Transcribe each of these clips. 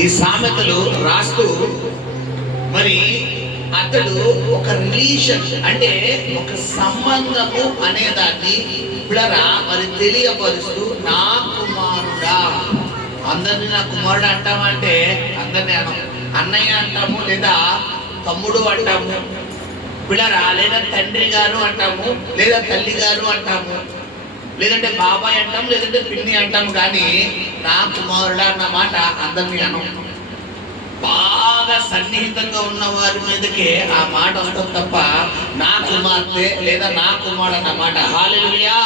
ఈ సామెతలు రాస్తూ మరి అతడు ఒక రిలేషన్ అంటే ఒక సంబంధము అనే దాన్ని పిల్లరా మరి తెలియపరుస్తూ నా కుమారుడా. అందరినీ నా కుమారుడు అంటామంటే అందరినీ అన్నయ్య అంటాము, లేదా తమ్ముడు అంటాము పిల్లరా, లేదా తండ్రి గారు అంటాము, లేదా తల్లి గారు అంటాము, లేదంటే బాబాయ్ అంటాం, లేదంటే పిన్ని అంటాము. కానీ నా కుమారుడా అన్న మాట అందరినీ అనం. బాగా సన్నిహితంగా ఉన్న వారి మీదకే ఆ మాట వస్తుంది తప్ప నా కుమార్తె లేదా నా కుమారుడు అన్న మాట. హల్లెలూయా.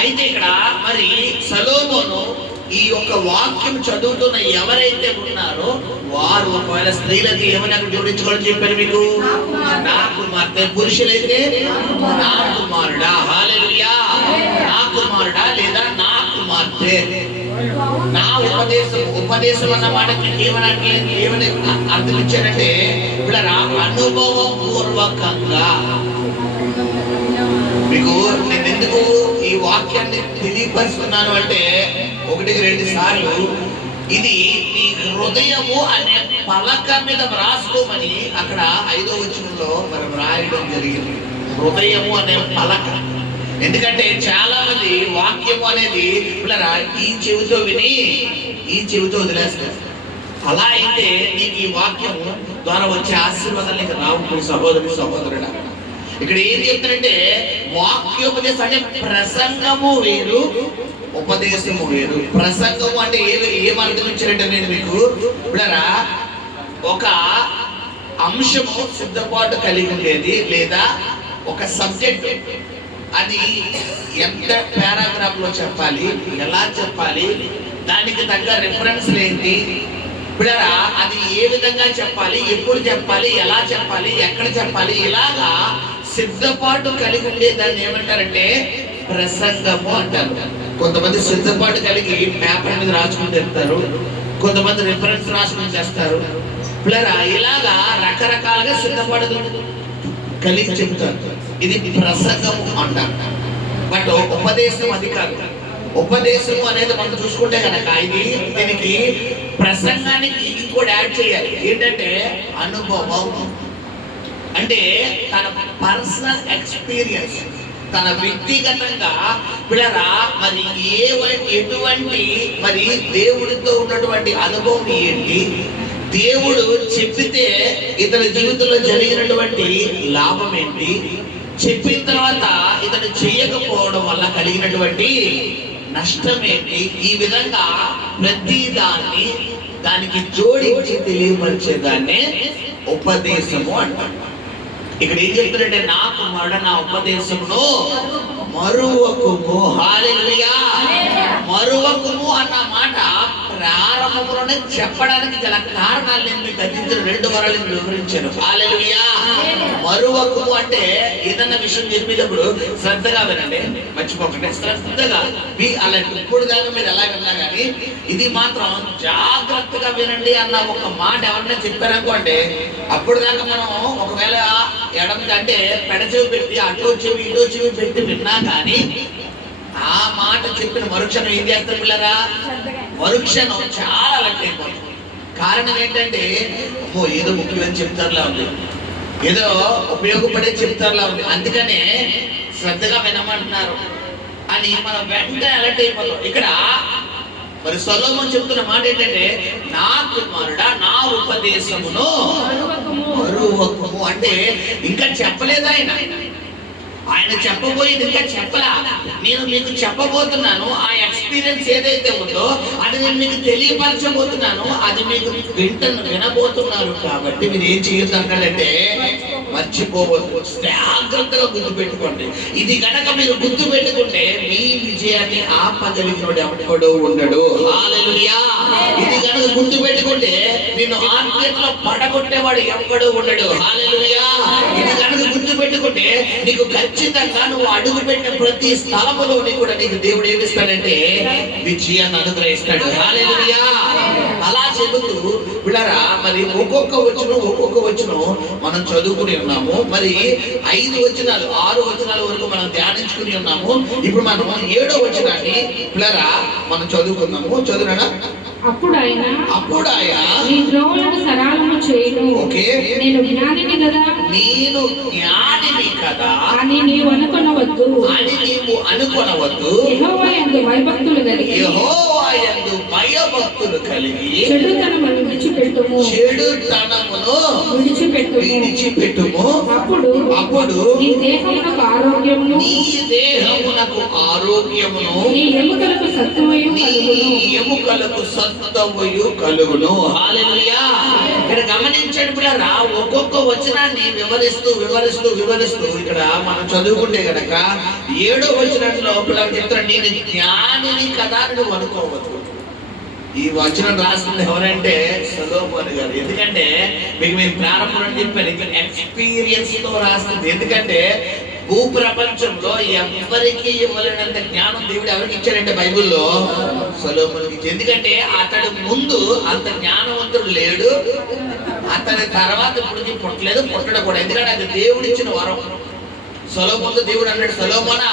అయితే ఇక్కడ మరి సొలొమోను ఈ యొక్క వాక్యం చదువుతున్న ఎవరైతే ఉన్నారో వారు ఒకవేళ స్త్రీలకి ఏమైనా జోడించుకోవడం చెప్పారు మీకు, నా కుమార్తె. పురుషులైతే నా కుమారుడా. హల్లెలూయా. నా కుమారుడా లేదా నా కుమార్తె. నా ఉపదేశం అన్న మాటకి ఏమని అర్థం ఇచ్చారంటే ఇక్కడ అనుభవం పూర్వకంగా. మీకు నేను ఎందుకు ఈ వాక్యాన్ని తెలియపరుస్తున్నాను అంటే 1-2 సార్లు ఇది నీ హృదయము అనే పలక మీద రాసుకోమని అక్కడ 5వ వచనంలో మనం రాయడం జరిగింది. హృదయము అనే పలక. ఎందుకంటే చాలా మంది వాక్యము అనేది పిల్లరా ఈ చెవితో విని ఈ చెవితో వదిలేస్తారు. అలా అయితే నీకు ఈ వాక్యం ద్వారా వచ్చే ఆశీర్వాదాలు నీకు రావు సహోదరుడా. ఇక్కడ ఏం చెప్తారంటే వాక్యోపదేశం అంటే ప్రసంగము వేరు, ఉపదేశము వేరు. ప్రసంగము అంటే ఏమర్థం ఇచ్చారంటే నేను మీకు పిల్లరా ఒక అంశము సిద్ధపాటు కలిగి ఉండేది, లేదా ఒక సబ్జెక్ట్ అది ఎంత పారాగ్రాఫ్ లో చెప్పాలి, ఎలా చెప్పాలి, దానికి తగ్గ రిఫరెన్స్ ఏంటి పిల్లరా, అది ఏ విధంగా చెప్పాలి, ఎప్పుడు చెప్పాలి, ఎలా చెప్పాలి, ఎక్కడ చెప్పాలి, ఇలాగా సిద్ధపాటు కలిగి ఉండే దాన్ని ఏమంటారంటే ప్రసంగము అంటారు. కొంతమంది సిద్ధపాటు కలిగి పేపర్ మీద రాసుకుని చెప్తారు, కొంతమంది రిఫరెన్స్ రాసుకుని చేస్తారు పిల్లరా. ఇలాగా రకరకాలుగా సిద్ధపాటు కలిగి చెప్తారు. ఇది ప్రసంగము అంటారు. బట్ ఉపదేశం అది కాదు. ఉపదేశము అనేది మనం చూసుకుంటే కనుక దీనికి ప్రసంగానికి ఇంకోటి యాడ్ చేయాలి. ఏంటంటే అనుభవం. అంటే తన పర్సనల్ ఎక్స్పీరియన్స్, తన వ్యక్తిగతంగా పిల్లరా మరి ఎటువంటి మరి దేవుడితో ఉన్నటువంటి అనుభవం ఏంటి, దేవుడు చెప్పితే ఇతని జీవితంలో జరిగినటువంటి లాభం ఏంటి, చెప్పిన తర్వాత ఇతను చేయకపోవడం వల్ల కలిగినటువంటి నష్టం ఏంటి, ఈ విధంగా ప్రతి దానికి జోడించి తెలియపరిచేదాన్ని ఉపదేశము అంటారు. ఇక్కడ ఏం చెప్తారంటే నా కుమారుడు నా ఉపదేశమును మరువకుము. హల్లెలూయా. మరువకుము అన్న మాట ప్రారంభంలోనే చెప్పడానికి గల కారణాలు నేను మీకు అందించిన 2 వారాలు వివరించాను. హల్లెలూయా. మరువకుము అంటే ఏదన్నా విషయం చెప్పేటప్పుడు శ్రద్ధగా వినండి, మర్చిపోకండి. శ్రద్ధగా అలాంటి ఇప్పుడు దాకా మీరు ఎలా విన్నా కానీ ఇది మాత్రం జాగ్రత్తగా వినండి అన్న ఒక మాట ఎవరైనా చెప్పారనుకోండి, అప్పుడు దాకా మనం ఒకవేళ ఎడమ అంటే పెడచెవి పెట్టి అటో చెవి ఇటో చెవి పెట్టి విన్నా కానీ ఆ మాట చెప్పిన మరుక్షణం ఏం చేస్తారు పిల్లరా, మరుక్షణం చాలా అలర్ట్ అయిపోతుంది. కారణం ఏంటంటే ఏదో ముఖ్యమని చెప్తారులా ఉంది, ఏదో ఉపయోగపడే చెప్తారులా ఉంది, అందుకనే శ్రద్ధగా వినమంటున్నారు అని మనం వెంటనే అలర్ట్ అయిపోతాం. ఇక్కడ మరి సొలొమోను చెప్తున్న మాట ఏంటంటే నా కుమారుడా నా ఉపదేశమును మరువకుము. అంటే ఇంకా చెప్పలేదు ఆయన చెప్పబోయేది ఇంకా చెప్పలా. నేను మీకు చెప్పబోతున్నాను. ఆ ఎక్స్పీరియన్స్ ఏదైతే ఉందో అది నేను మీకు తెలియపరచబోతున్నాను. అది మీకు వినబోతున్నారు. కాబట్టి మీరు ఏం చేయొద్దంటే మర్చిపోవద్దు, జాగ్రత్తగా గుర్తు పెట్టుకోండి. ఇది గనక మీరు గుర్తు పెట్టుకుంటే మీ విజయాన్ని ఆపగలిగినోడు ఎవడో ఉండడు. హల్లెలూయా. ఇది గనక గుర్తు పెట్టుకుంటే నిన్ను ఆత్మీయతలో పడగొట్టేవాడు ఎవడో ఉండడు. హల్లెలూయా. ఇది గనక గుర్తు పెట్టుకుంటే నీకు ఖచ్చితంగా నువ్వు అడుగు పెట్టిన ప్రతి స్థలములోని కూడా నీకు దేవుడు ఏమిస్తాడంటే విజయాన్ని అనుగ్రహిస్తాడు. హల్లెలూయా. అలా చెబుతూ పిల్లరా మరి ఒక్కొక్క వచనం మనం చదువుకుని ఉన్నాము. మరి 5 వచనాలు 6 వచనాల వరకు మనం ధ్యానించుకుని ఉన్నాము. ఇప్పుడు మనం 7వ వచనాన్ని పిల్లరా మనం చదువుకుందాము. చదువునా? అప్పుడు ఆయన నీ త్రోవలను సరళము చేయును. ఓకే, నేను జ్ఞానిని కదా అని నీవు అనుకొనవద్దు. యెహోవా యందు భయభక్తులు కలిగి చెడుతనమును విడిచిపెట్టుము. అప్పుడు నీ దేహమునకు ఆరోగ్యమును నీ ఎముకలకు సత్వమయు కలుగును. హల్లెలూయా. ఇక్కడ గమనించండి పిల్లరా, ఒక్కొక్క వచనాన్ని వివరిస్తూ ఇక్కడ మనం చదువుకుంటే గనక 7వ వచనంలో పిల్లలు చెప్తారు, నేను జ్ఞానిని కదా నువ్వు అనుకోవద్దు. ఈ వచనం రాసింది ఎవరంటే సొలొమోను గారు. ఎందుకంటే మీకు మేము ప్రారంభంలో చెప్పాను, ఎక్స్పీరియన్స్ తో రాసింది. ఎందుకంటే భూప్రపంచంలో ఎవరికి ఇవ్వలేనంత జ్ఞానం దేవుడు ఎవరికి ఇచ్చాడంటే బైబిల్లో సొలొమోనుకి. ఎందుకంటే అతడు ముందు అంత జ్ఞానవంతుడు లేడు, అతని తర్వాత ఇప్పుడు పుట్టలేదు, పుట్టడం కూడా. ఎందుకంటే అది దేవుడు ఇచ్చిన వరం. సొలొమోనుతో దేవుడు అన్నాడు, సొలొమోనా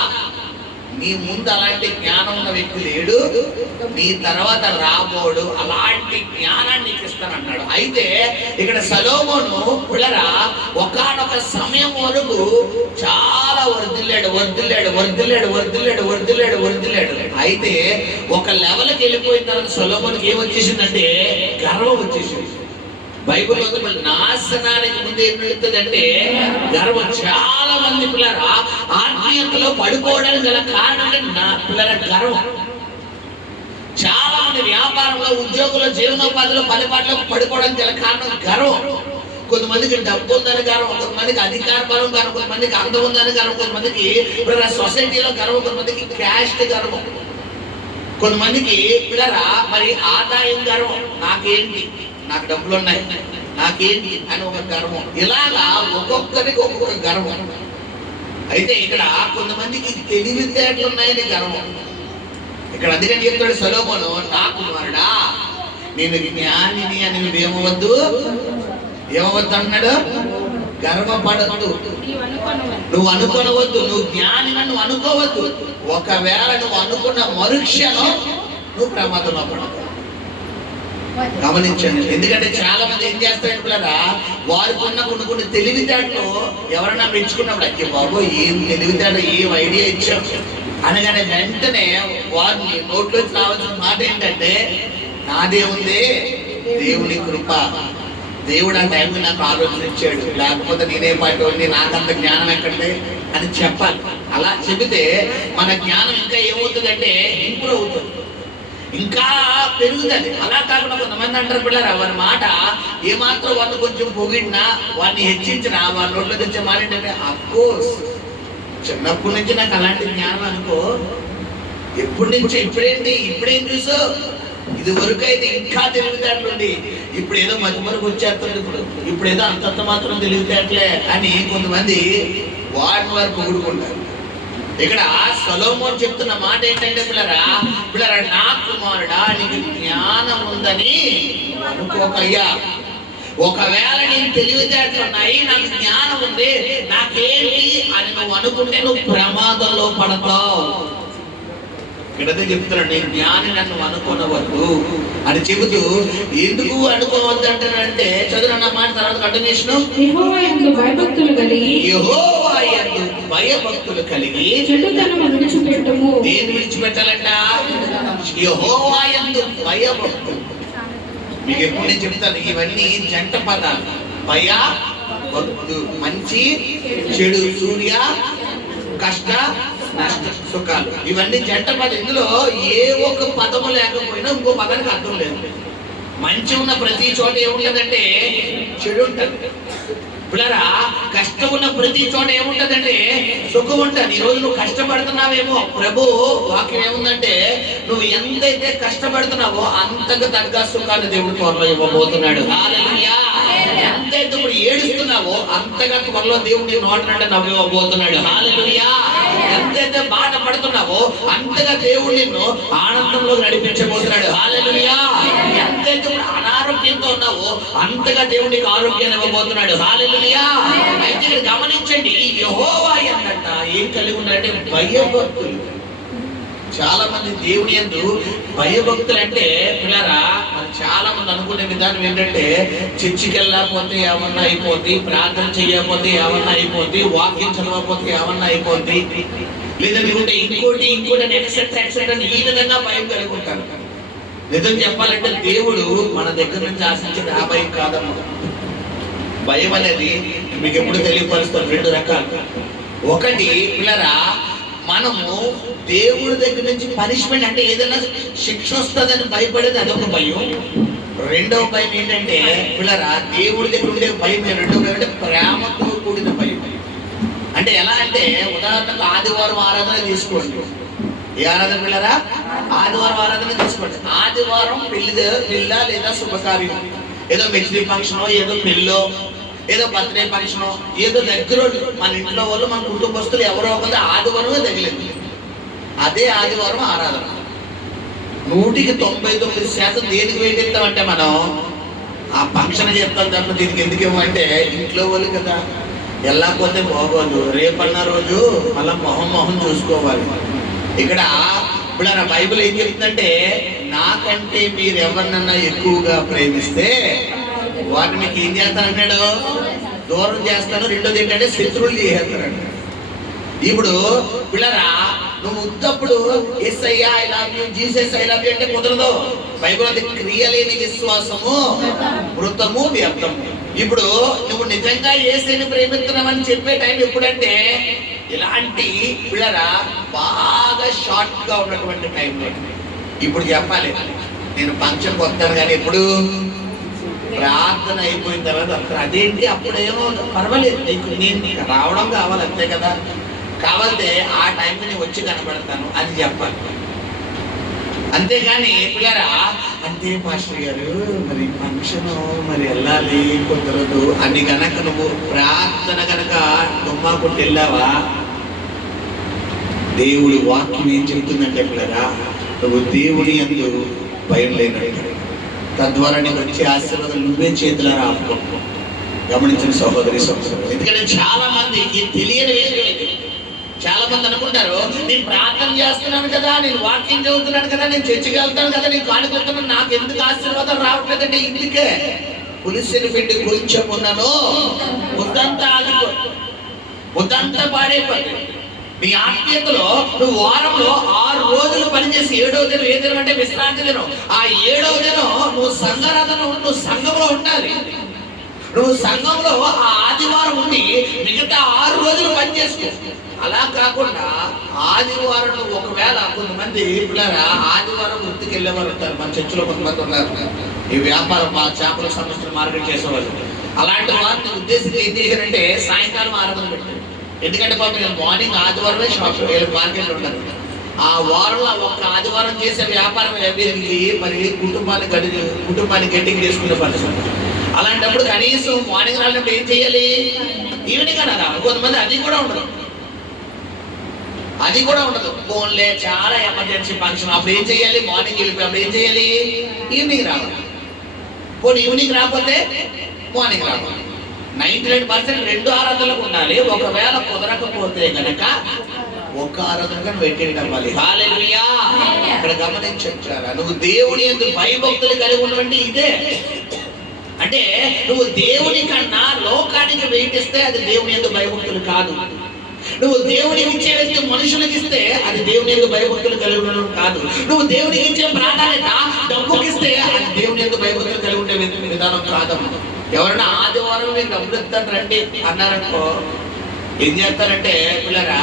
నీ ముందు అలాంటి జ్ఞానం ఉన్న వ్యక్తి లేడు, నీ తర్వాత రాబోడు అలాంటి జ్ఞానాన్ని నీకు ఇస్తానన్నాడు. అయితే ఇక్కడ సొలొమోను పిల్లరా ఒకానొక సమయం వరకు చాలా వర్ధిల్లాడు. అయితే ఒక లెవెల్కి వెళ్ళిపోయిన తర్వాత సొలొమోనుకి ఏమొచ్చేసిందంటే గర్వం వచ్చేసింది. బైబిల్లో నాశనానికి ముందు ఏం నడుతుందంటే గర్వం. చాలా మంది పిల్లలు ఆత్మీయతలో పడిపోవడానికి గల కారణం పిల్లల గర్వం. చాలా మంది వ్యాపారంలో, ఉద్యోగంలో, జీవనోపాధిలో, పనిపాట్లో పడిపోవడానికి గల కారణం గర్వం. కొంతమందికి డబ్బు ఉందని గర్వం, కొంతమందికి అధికార బలం గర్వం, కొంతమందికి అందం ఉందని గర్వం, కొంతమందికి సొసైటీలో గర్వం, కొంతమందికి క్యాస్ట్ గర్వం, కొంతమందికి పిల్లరా మరి ఆదాయం గర్వం. నాకేంటి, నాకు డబ్బులు ఉన్నాయి, నాకేంటి అని ఒక గర్వం. ఇలాగా ఒక్కొక్కరికి ఒక్కొక్క గర్వం. అయితే ఇక్కడ కొంతమందికి తెలివితేటలు ఉన్నాయని గర్వం. ఇక్కడ అందుకని చెప్తాడు సొలొమోను, నా కుమారుడా నేను జ్ఞానిని అని నువ్వేమవద్దు అన్నాడు, గర్వపడద్దు, నువ్వు అనుకోనవద్దు, నువ్వు జ్ఞానిని నువ్వు అనుకోవద్దు. ఒకవేళ నువ్వు అనుకున్న మరుక్షణం నువ్వు ప్రమాదంలో పడదు. గమనించండి. ఎందుకంటే చాలా మంది ఏం చేస్తారంటే పిల్లరా వారికి ఉన్న కొన్ని తెలివితేటలు ఎవరైనా మెచ్చుకున్నప్పుడు అయ్యే బాబు ఏం తెలివితేట, ఏం ఐడియా ఇచ్చాం అనగానే వెంటనే వారిని నోట్లోకి రావాల్సిన మాట ఏంటంటే నాదేముంది, దేవుని కృప, దేవుడు ఆ టైంకి నాకు ఆలోచన ఇచ్చాడు, లేకపోతే నేనే పాటి నాకంత జ్ఞానం ఎక్కడిది అని చెప్పాలి. అలా చెబితే మన జ్ఞానం ఇంకా ఏమవుతుందంటే ఇంప్రూవ్ అవుతుంది, ఇంకా పెరుగుతుంది. అలా కాకుండా కొంతమంది అంటారు పిల్లరా వారి మాట ఏమాత్రం వాళ్ళు కొంచెం పొగిడినా, వాడిని హెచ్చించినా, వారి నోట్లో తెచ్చే మాట ఏంటంటే అఫ్కోర్స్ చిన్నప్పటి నుంచి నాకు అలాంటి జ్ఞానం అనుకో, ఎప్పటి నుంచి ఇప్పుడేం చూసో, ఇది వరకు అయితే ఇంకా తెలివితేటలుండి ఇప్పుడు ఏదో మధ్య వరకు వచ్చేస్తుంది, ఇప్పుడు ఏదో అంతంత మాత్రం తెలివితేటలే అని కొంతమంది వారిని వారు పొగుడుకుంటారు. ఇక్కడ సొలొమోను చెప్తున్న మాట ఏంటంటే పిల్లరా నా కుమారుడా నీకు జ్ఞానం ఉందని అనుకోకయ్యా. ఒకవేళ నేను తెలివితేటలు ఉన్నాయి, నాకు జ్ఞానం ఉంది, నాకేంటి అని నువ్వు అనుకుంటే నువ్వు ప్రమాదంలో పడతావు. ఇక్కడైతే చెప్తున్నాడు, నేను జ్ఞాని నన్ను అనుకోనవద్దు అని చెబుతూ ఎందుకు అనుకోవద్దు అంటానంటే చదువు మాట తర్వాత కంటిన్యూషన్. యెహోవా యందు భయభక్తులు కలిగి చెడుతనము విడిచిపెట్టుము. దేన్ని విడిచిపెట్టాలంట? యెహోవా యందు భయభక్తులు. మీకు ఎప్పుడు నేను చెప్తాను, ఇవన్నీ జంట పదాలు. భయ భక్తు, మంచి చెడు, సూర్య కష్ట నష్ట సుఖాలు, ఇవన్నీ జంట పదం. ఇందులో ఏ ఒక్క పదము లేకపోయినా ఇంకో పదానికి అర్థం లేదు. మంచి ఉన్న ప్రతి చోట ఏముంటదంటే చెడు ఉంటది. పిల్లరా కష్టం ఉన్న ప్రతి చోట ఏముంటదంటే సుఖం ఉంటది. ఈరోజు నువ్వు కష్టపడుతున్నావేమో, ప్రభు వాక్యం ఏముందంటే నువ్వు ఎంతైతే కష్టపడుతున్నావో అంతకు తగ్గ సుఖాన్ని దేవుడు త్వరలో ఇవ్వబోతున్నాడు. హల్లెలూయా. ఎంతైతే ఇప్పుడు ఏడుస్తున్నావో అంతగా త్వరలో దేవుడి నోట నుండి నవ్వివ్వబోతున్నాడు. హల్లెలూయా. ఎంతైతే బాధపడుతున్నావో అంతగా దేవుడు నిన్ను ఆనందంలో నడిపించబోతున్నాడు. హల్లెలూయా. ఎంతైతే అనారోగ్యంతో ఉన్నావో అంతగా దేవుడు నీకు ఆరోగ్యాన్ని ఇవ్వబోతున్నాడు. హల్లెలూయా. అయితే ఇక్కడ గమనించండి, ఈ యెహోవా అన్నట ఏం కలిగి ఉన్నాడంటే భయభక్తులు. చాలా మంది దేవుని యందు భయభక్తులు అంటే పిల్లరా, మరి చాలా మంది అనుకునే విధానం ఏంటంటే చర్చికి వెళ్ళకపోతే ఏమన్నా అయిపోద్ది, ప్రార్థన చేయకపోతే ఏమన్నా అయిపోద్ది, వాక్యం చదవకపోతే ఏమన్నా అయిపోద్ది, లేదంటే ఇంకోటి అని ఎక్సెట్రా అని ఈ విధంగా భయం కలిగి ఉంటారు. నిజం చెప్పాలంటే దేవుడు మన దగ్గర నుంచి ఆశించేది ఆ భయం కాదమ్మా. భయం అనేది మీకు ఎప్పుడు తెలియపరుస్తారు. రెండు రకాలు. ఒకటి పిల్లరా, మనము దేవుడి దగ్గర నుంచి పనిష్మెంట్ అంటే ఏదైనా శిక్ష వస్తుందని భయపడేది, అదొక భయం. రెండవ భయం ఏంటంటే పిల్లరా, దేవుడి దగ్గర ఉండే భయం. రెండవ భయం అంటే ప్రేమతో కూడిన భయం. అంటే ఎలా అంటే ఉదాహరణకు ఆదివారం ఆరాధన తీసుకోండి. ఏ ఆరాధన పిల్లరా? ఆదివారం ఆరాధన తీసుకోండి. ఆదివారం పిల్ల లేదా శుభకార్యం, ఏదో మెచ్యూరి ఫంక్షన్, ఏదో పెళ్ళో, ఏదో బర్త్డే ఫంక్షన్, ఏదో దగ్గర మన ఇంట్లో వాళ్ళు, మన కుటుంబస్తులు ఎవరో ఒకరు ఆదివారమే తగిలింది. అదే ఆదివారం ఆరాధన. 99% దేనికి వేటెత్తామంటే మనం ఆ ఫంక్షన్ చెప్తాం తప్ప దీనికి ఎందుకేమో అంటే ఇంట్లో వాళ్ళు కదా, వెళ్ళకపోతే బాగోదు, రేపన్న రోజు మళ్ళీ మొహం చూసుకోవాలి. ఇక్కడ ఇప్పుడు నా బైబిల్ ఏం చెప్తుందంటే, నాకంటే మీరు ఎవరినన్నా ఎక్కువగా ప్రేమిస్తే వాటిని మీకు ఏం చేస్తానంటాడు? దూరం చేస్తాను. రెండోది ఏంటంటే శత్రువులు చేసేస్తాడు. ఇప్పుడు పిల్లరా, నువ్వు ఉత్తప్పుడు Yesayya I love you, Jesus I love you అంటే కుదరదు. బైబిల్ అది క్రియలేని విశ్వాసము మృతము వ్యర్థము. ఇప్పుడు నువ్వు నిజంగా యేసయ్యని ప్రేమిస్తున్నావని చెప్పే టైం ఎప్పుడంటే ఇలాంటి పిల్లరా బాగా షార్ట్ గా ఉన్నటువంటి టైంలో. ఇప్పుడు చెప్పాలి, నేను ఫంక్షన్కి వస్తాను కానీ ఎప్పుడు ప్రార్థన అయిపోయిన తర్వాత అదేంటి అప్పుడేమో పర్వాలేదు, నేను రావడం కావాలి అంతే కదా, కావాలంటే ఆ టైంకి నేను వచ్చి కనబడతాను అని చెప్పాలి. అంతేగాని పిల్లరా, అంతే పాస్టర్ గారు మరి ఫంక్షన్ మరి వెళ్ళాలి కుదరదు అని కనుక నువ్వు ప్రార్థన కనుక దుమ్మా కొట్టి వెళ్ళావా, దేవుడి వాక్యం ఏం చెబుతుందంటే పిల్లరా, నువ్వు దేవుడి యందు భయం లేనట్టు, తద్వారా నీకు వచ్చే ఆశీర్వాదం నువ్వే చేతుల రావు. గమనించిన సహోదరి సహోదరులు, ఎందుకంటే చాలా మందికి తెలియని విషయం. చాలా మంది అనుకుంటారు, నేను ప్రార్థన చేస్తున్నాను కదా, నేను వాక్యం చదువుతున్నాను కదా, నేను చర్చికి వెళ్తాను కదా, నేను కానుక వెళ్తున్నాను, నాకు ఎందుకు ఆశీర్వాదం రావట్లేదంటే ఇందుకే పులిసిన పిండి కొంచెం ఉన్నాను ముద్దంతా ఆగిపోయి ముద్దంతా పాడైపోతుంది. నీ ఆత్మీయతలో నువ్వు వారంలో 6 రోజులు పనిచేసి 7వ దినం ఏ దినం అంటే విశ్రాంతి దినం. ఆ 7వ దినం నువ్వు సంఘారాధన, నువ్వు సంఘంలో ఉండాలి. నువ్వు సంఘంలో ఆ ఆదివారం ఉండి మిగతా 6 రోజులు పనిచేసుకో. అలా కాకుండా ఆదివారం నువ్వు ఒకవేళ, కొంతమంది పిల్లరా ఆదివారం వృత్తికి వెళ్ళేవారు ఉంటారు. మన చర్చిలో కొంతమంది ఉన్నారు, ఈ వ్యాపారం మా చేపలకు సంబంధించిన మార్కెట్ చేసేవాళ్ళు. అలాంటి వారిని ఉద్దేశించి ఏం చేశారంటే సాయంకాలం ఆరాధన పెట్టారు. ఎందుకంటే పాపం నేను మార్నింగ్ ఆదివారమే షాప్ మార్కెట్లో ఉంటాను. ఆ వారంలో ఒక్క ఆదివారం చేసే వ్యాపారం వీరికి మరి కుటుంబాన్ని గట్టిగా చేసుకునే పరిస్థితి. అలాంటప్పుడు కనీసం మార్నింగ్ రాలినప్పుడు ఏం చేయాలి? ఈవినింగ్ అన్నారా? కొంతమంది అది కూడా ఉండదు. ఫోన్లే చాలా ఎమర్జెన్సీ ఫంక్షన్, అప్పుడు ఏం చేయాలి? మార్నింగ్ వెళ్ళిపోయి అప్పుడు ఏం చేయాలి? ఈవినింగ్ రావాలి. పోనీ ఈవినింగ్ రాకపోతే మార్నింగ్ రావాలి. 99% 2 ఆరాధనలకు ఉండాలి. ఒకవేళ కుదరకపోతే గనక ఒక్క ఆరాధనగా పెట్టేయడం వల్ల. హల్లెలూయా. ఇక్కడ గమనించారా, నువ్వు దేవుని యందు భయభక్తులు కలిగి ఉన్నవంటే ఇదే. అంటే నువ్వు దేవుని కన్నా లోకానికి వెయిటిస్తే అది దేవుని యందు భయభక్తులు కాదు. నువ్వు దేవునికి ఇచ్చే వ్యక్తి మనుషులకు ఇస్తే అది దేవుని యందు భయభక్తులు కలిగి ఉండడం కాదు. నువ్వు దేవునికి ఇచ్చే ప్రాధాన్యత డబ్బుకి ఇస్తే అది దేవుని యందు భయభక్తులు కలిగి ఉండే విధానం కాదమ్మా. ఎవరైనా ఆదివారం మీరు డబ్బులు ఇస్తాను రండి అన్నారనుకో, ఏం చేస్తారంటే పిల్లరా,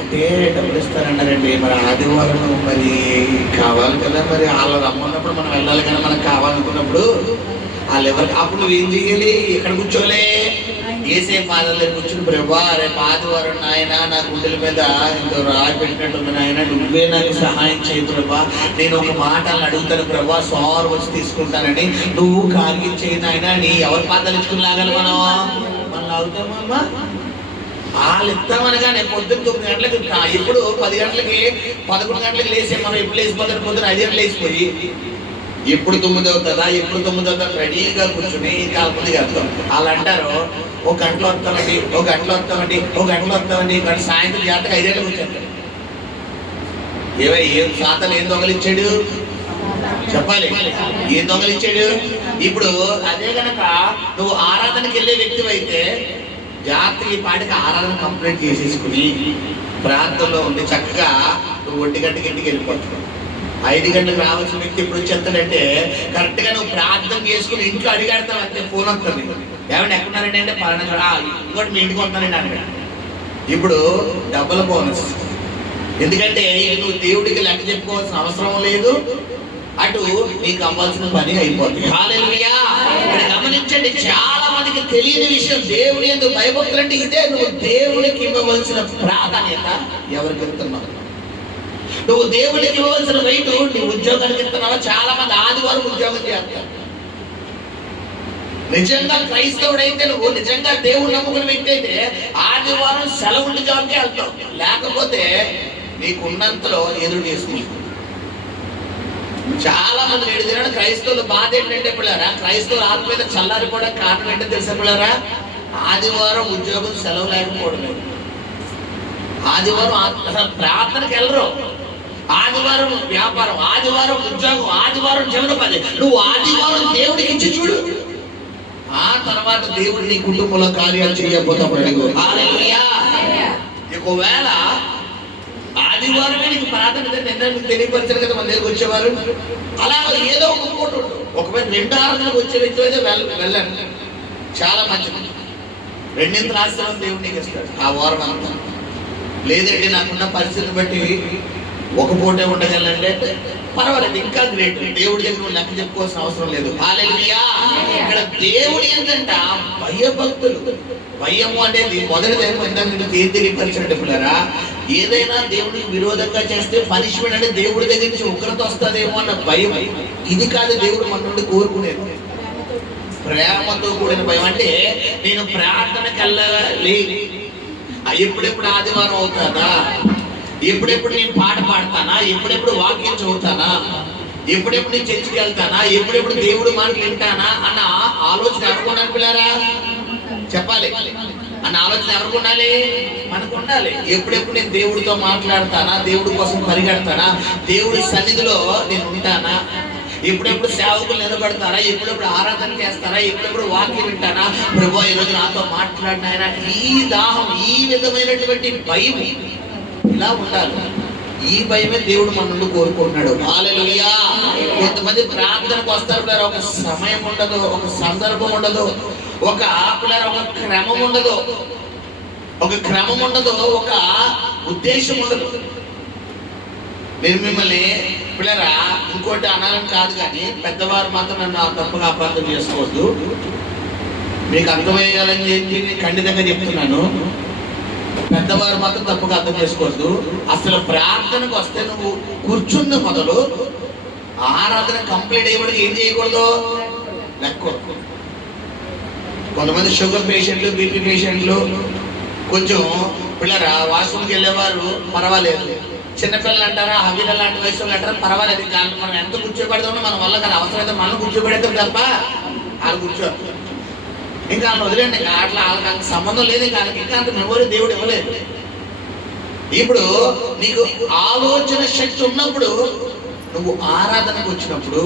అంటే డబ్బులు ఇస్తారన్నారండి, మరి ఆదివారం మరి కావాలి కదా, మరి వాళ్ళు రమ్మన్నప్పుడు మనం వెళ్ళాలి కదా, మనకు కావాలనుకున్నప్పుడు వాళ్ళు ఎవరికి, అప్పుడు నువ్వు ఏం చెయ్యాలి? ఎక్కడ కూర్చోలే? ఏసే పాదాల దగ్గర కూర్చుని, ప్రభా రేపు ఆదివారం నాయన నా గుండెల మీద ఇంకో రాయి పెట్టినట్టుంది నాయన, నువ్వే నాకు సహాయం చేయి ప్రభా, నేను ఒక మాట అడుగుతాను ప్రభా, సోమవారం వచ్చి తీసుకుంటానని నువ్వు కార్గించేయి నాయన. నీ ఎవరి పాదాలు ఇచ్చుకుని లాగాలి మనం లాగుతామమ్మా? వాళ్ళు ఇస్తామనగా నేను పొద్దున్న 9 గంటలకు, ఇప్పుడు 10 గంటలకి 11 గంటలకు లేసే మనం ఎప్పుడు లేచిపోతారు? పొద్దున్న 5 గంటలు లేచిపోయి ఎప్పుడు 9 అవుతుందా రెడీగా కూర్చుని కాకపోతే వెళ్తాం. వాళ్ళు అంటారు, ఒక గంటలో వస్తామండి, కానీ సాయంత్రం జాతకు 5 గంటలకు వచ్చేస్తారు. ఏం సాతాను ఏం దొంగలిచ్చాడు చెప్పాలి, ఏం దొంగలిచ్చాడు? ఇప్పుడు అదే గనక నువ్వు ఆరాధనకి వెళ్ళే వ్యక్తి అయితే జాగ్రత్తగా ఈ పాటికి ఆరాధన కంప్లీట్ చేసేసుకుని ప్రాంతంలో ఉండి చక్కగా నువ్వు 1 గంటకి ఇంటికి వెళ్ళిపోతావు. 5 గంటలకు రావాల్సిన వ్యక్తి ఎప్పుడు వచ్చేస్తాడంటే కరెక్ట్గా నువ్వు ప్రార్థన చేసుకుని ఇంట్లో అడిగాడతావు అంతే, ఫోన్ వస్తుంది, ఏమంటే ఎక్కడున్నారండి అంటే పలానా ఇంకోటి మీ ఇంటికి వస్తానండి అన్నాడు. ఇప్పుడు డబ్బుల బోనస్, ఎందుకంటే ఇది నువ్వు దేవుడికి లెక్క చెప్పుకోవాల్సిన అవసరం లేదు, అటు నీకు అవ్వాల్సిన పని అయిపోతుంది. హల్లెలూయా. ఇక్కడ గమనించండి, చాలా మందికి తెలియని విషయం, దేవుని యందు భయభక్తులు అంటే ఇదే. నువ్వు దేవునికి ఇవ్వవలసిన ప్రాధాన్యత ఎవరికి ఇస్తున్నావు? నువ్వు దేవునికి ఇవ్వవలసిన వెయిట్ నీ ఉద్యోగానికి ఇస్తున్నావా? చాలా మంది ఆదివారం ఉద్యోగం చేస్తారు. నిజంగా క్రైస్తవుడైతే, నువ్వు నిజంగా దేవుడు నమ్ముకుని వ్యక్తి అయితే ఆదివారం సెలవు ఉద్యోగానికి వెళ్తావు, లేకపోతే నీకున్నంతలో ఎదురు చేసుకుంటావు. చాలా మంది నేడు తినడం క్రైస్తవుల బాధ ఏంటంటే పిల్లరా, క్రైస్తవుల ఆత్మ మీద చల్లారిపోవడానికి కారణం ఏంటో తెలుసా పిల్లరా? ఆదివారం ఉద్యోగం సెలవు లేకపోవడమే. ఆదివారం అసలు ప్రార్థనకి వెళ్ళరు, ఆదివారం వ్యాపారం, ఆదివారం ఉద్యోగం, ఆదివారం జీవనోపాధి. నువ్వు ఆదివారం దేవుడికి ఇచ్చి చూడు, ఆ తర్వాత దేవుడు నీ కుటుంబంలో కార్యాలు చేయకపోతాడు. ఒకవేళ ఆదివారమే నీకు ప్రాధాన్యత నిన్న తెలియపరిచారు కదా మన దగ్గరికి వచ్చేవారు, అలా ఏదో ఒక కోటు. ఒకవేళ 2 ఆరాధనలకు వచ్చే వ్యక్తి అయితే వెళ్ళండి, చాలా మంచిది. 2 ఆశ్రమం దేవుడు నీకు ఇస్తాడు ఆ వారం అంతా. లేదంటే నాకున్న పరిస్థితిని బట్టి ఒక పూటే ఉండగలంటే పర్వాలేదు, ఇంకా గ్రేట్. దేవుడి దగ్గర నువ్వు లెక్క చెప్పుకోవాల్సిన అవసరం లేదు. హల్లెలూయా. ఇక్కడ దేవుడి ఏంటంట భయభక్తులు. భయము అనేది మొదటిది ఏం తెలియపరిచినట్టు పిల్లరా, ఏదైనా దేవుడికి విరోధంగా చేస్తే పనిష్మెంట్ అంటే దేవుడి దగ్గర నుంచి ఉగ్రత వస్తుందేమో అన్న భయం. ఇది కాదు దేవుడు మన నుండి కోరుకునేది, ప్రేమతో కూడిన భయం. అంటే నేను ప్రార్థనకి వెళ్ళాలి, ఎప్పుడెప్పుడు ఆదివారం అవుతానా, ఎప్పుడెప్పుడు నేను పాట పాడతానా, ఎప్పుడెప్పుడు వాక్యం చదువుతానా, ఎప్పుడెప్పుడు నేను చర్చికి వెళ్తానా, ఎప్పుడెప్పుడు దేవుడు మాటలు వింటానా అన్న ఆలోచన ఎవరికి ఉండాలి పిల్లారా? చెప్పాలి. అన్న ఆలోచన ఎవరికి ఉండాలి? మనకు ఉండాలి. ఎప్పుడెప్పుడు నేను దేవుడితో మాట్లాడతానా, దేవుడి కోసం పరిగెడతానా, దేవుడి సన్నిధిలో నేను ఉంటానా, ఎప్పుడెప్పుడు సేవకులు నిలబడతారా, ఎప్పుడెప్పుడు ఆరాధన చేస్తారా, ఎప్పుడెప్పుడు వాక్యం వింటానా, ప్రభువా ఈరోజు నాతో మాట్లాడినాయన. ఈ దాహం, ఈ విధమైనటువంటి భయం ఇలా ఉండాలి. ఈ భయమే దేవుడు మన నుండి కోరుకుంటున్నాడు. హల్లెలూయా. కొంతమంది ప్రార్థనకు వస్తారు, ఒక సమయం ఉండదు, ఒక సందర్భం ఉండదు, ఒక క్రమం ఉండదు, ఒక ఉద్దేశం ఉండదు. నేను మిమ్మల్ని పిల్లరా ఇంకోటి అనాలని కాదు, కానీ పెద్దవారు మాత్రం నన్ను తప్పుగా అపార్థం చేసుకోవద్దు. మీకు అర్థమయ్యాలని చెప్పి ఖండితంగా చెప్తున్నాను. పెద్దవారు మాత్రం తప్పుగా అర్థం చేసుకోవద్దు. అసలు ప్రార్థనకు వస్తే నువ్వు కూర్చుంది మొదలు ఆరాధన కంప్లీట్ అయ్యేవాడికి ఏం చేయకూడదు? లెక్క. కొంతమంది షుగర్ పేషెంట్లు, బీపీ పేషెంట్లు కొంచెం పిల్లరా వాష్రూమ్కి వెళ్ళేవారు పర్వాలేదు, చిన్నపిల్లలు అంటారా, హవీల లాంటి వయసులో అంటారా పర్వాలేదు. కానీ మనం ఎంత కూర్చోబెడతామో మన వల్ల కానీ అవసరమైతే మనం కూర్చోబెడతాం తప్ప వాళ్ళు కూర్చోరు. ఇంకా వాళ్ళు వదిలేండి, అట్లా వాళ్ళకి సంబంధం లేదు, ఇంకా అంత మెమొరీ దేవుడు ఇవ్వలేదు. ఇప్పుడు నీకు ఆలోచన శక్తి ఉన్నప్పుడు, నువ్వు ఆరాధనకు వచ్చినప్పుడు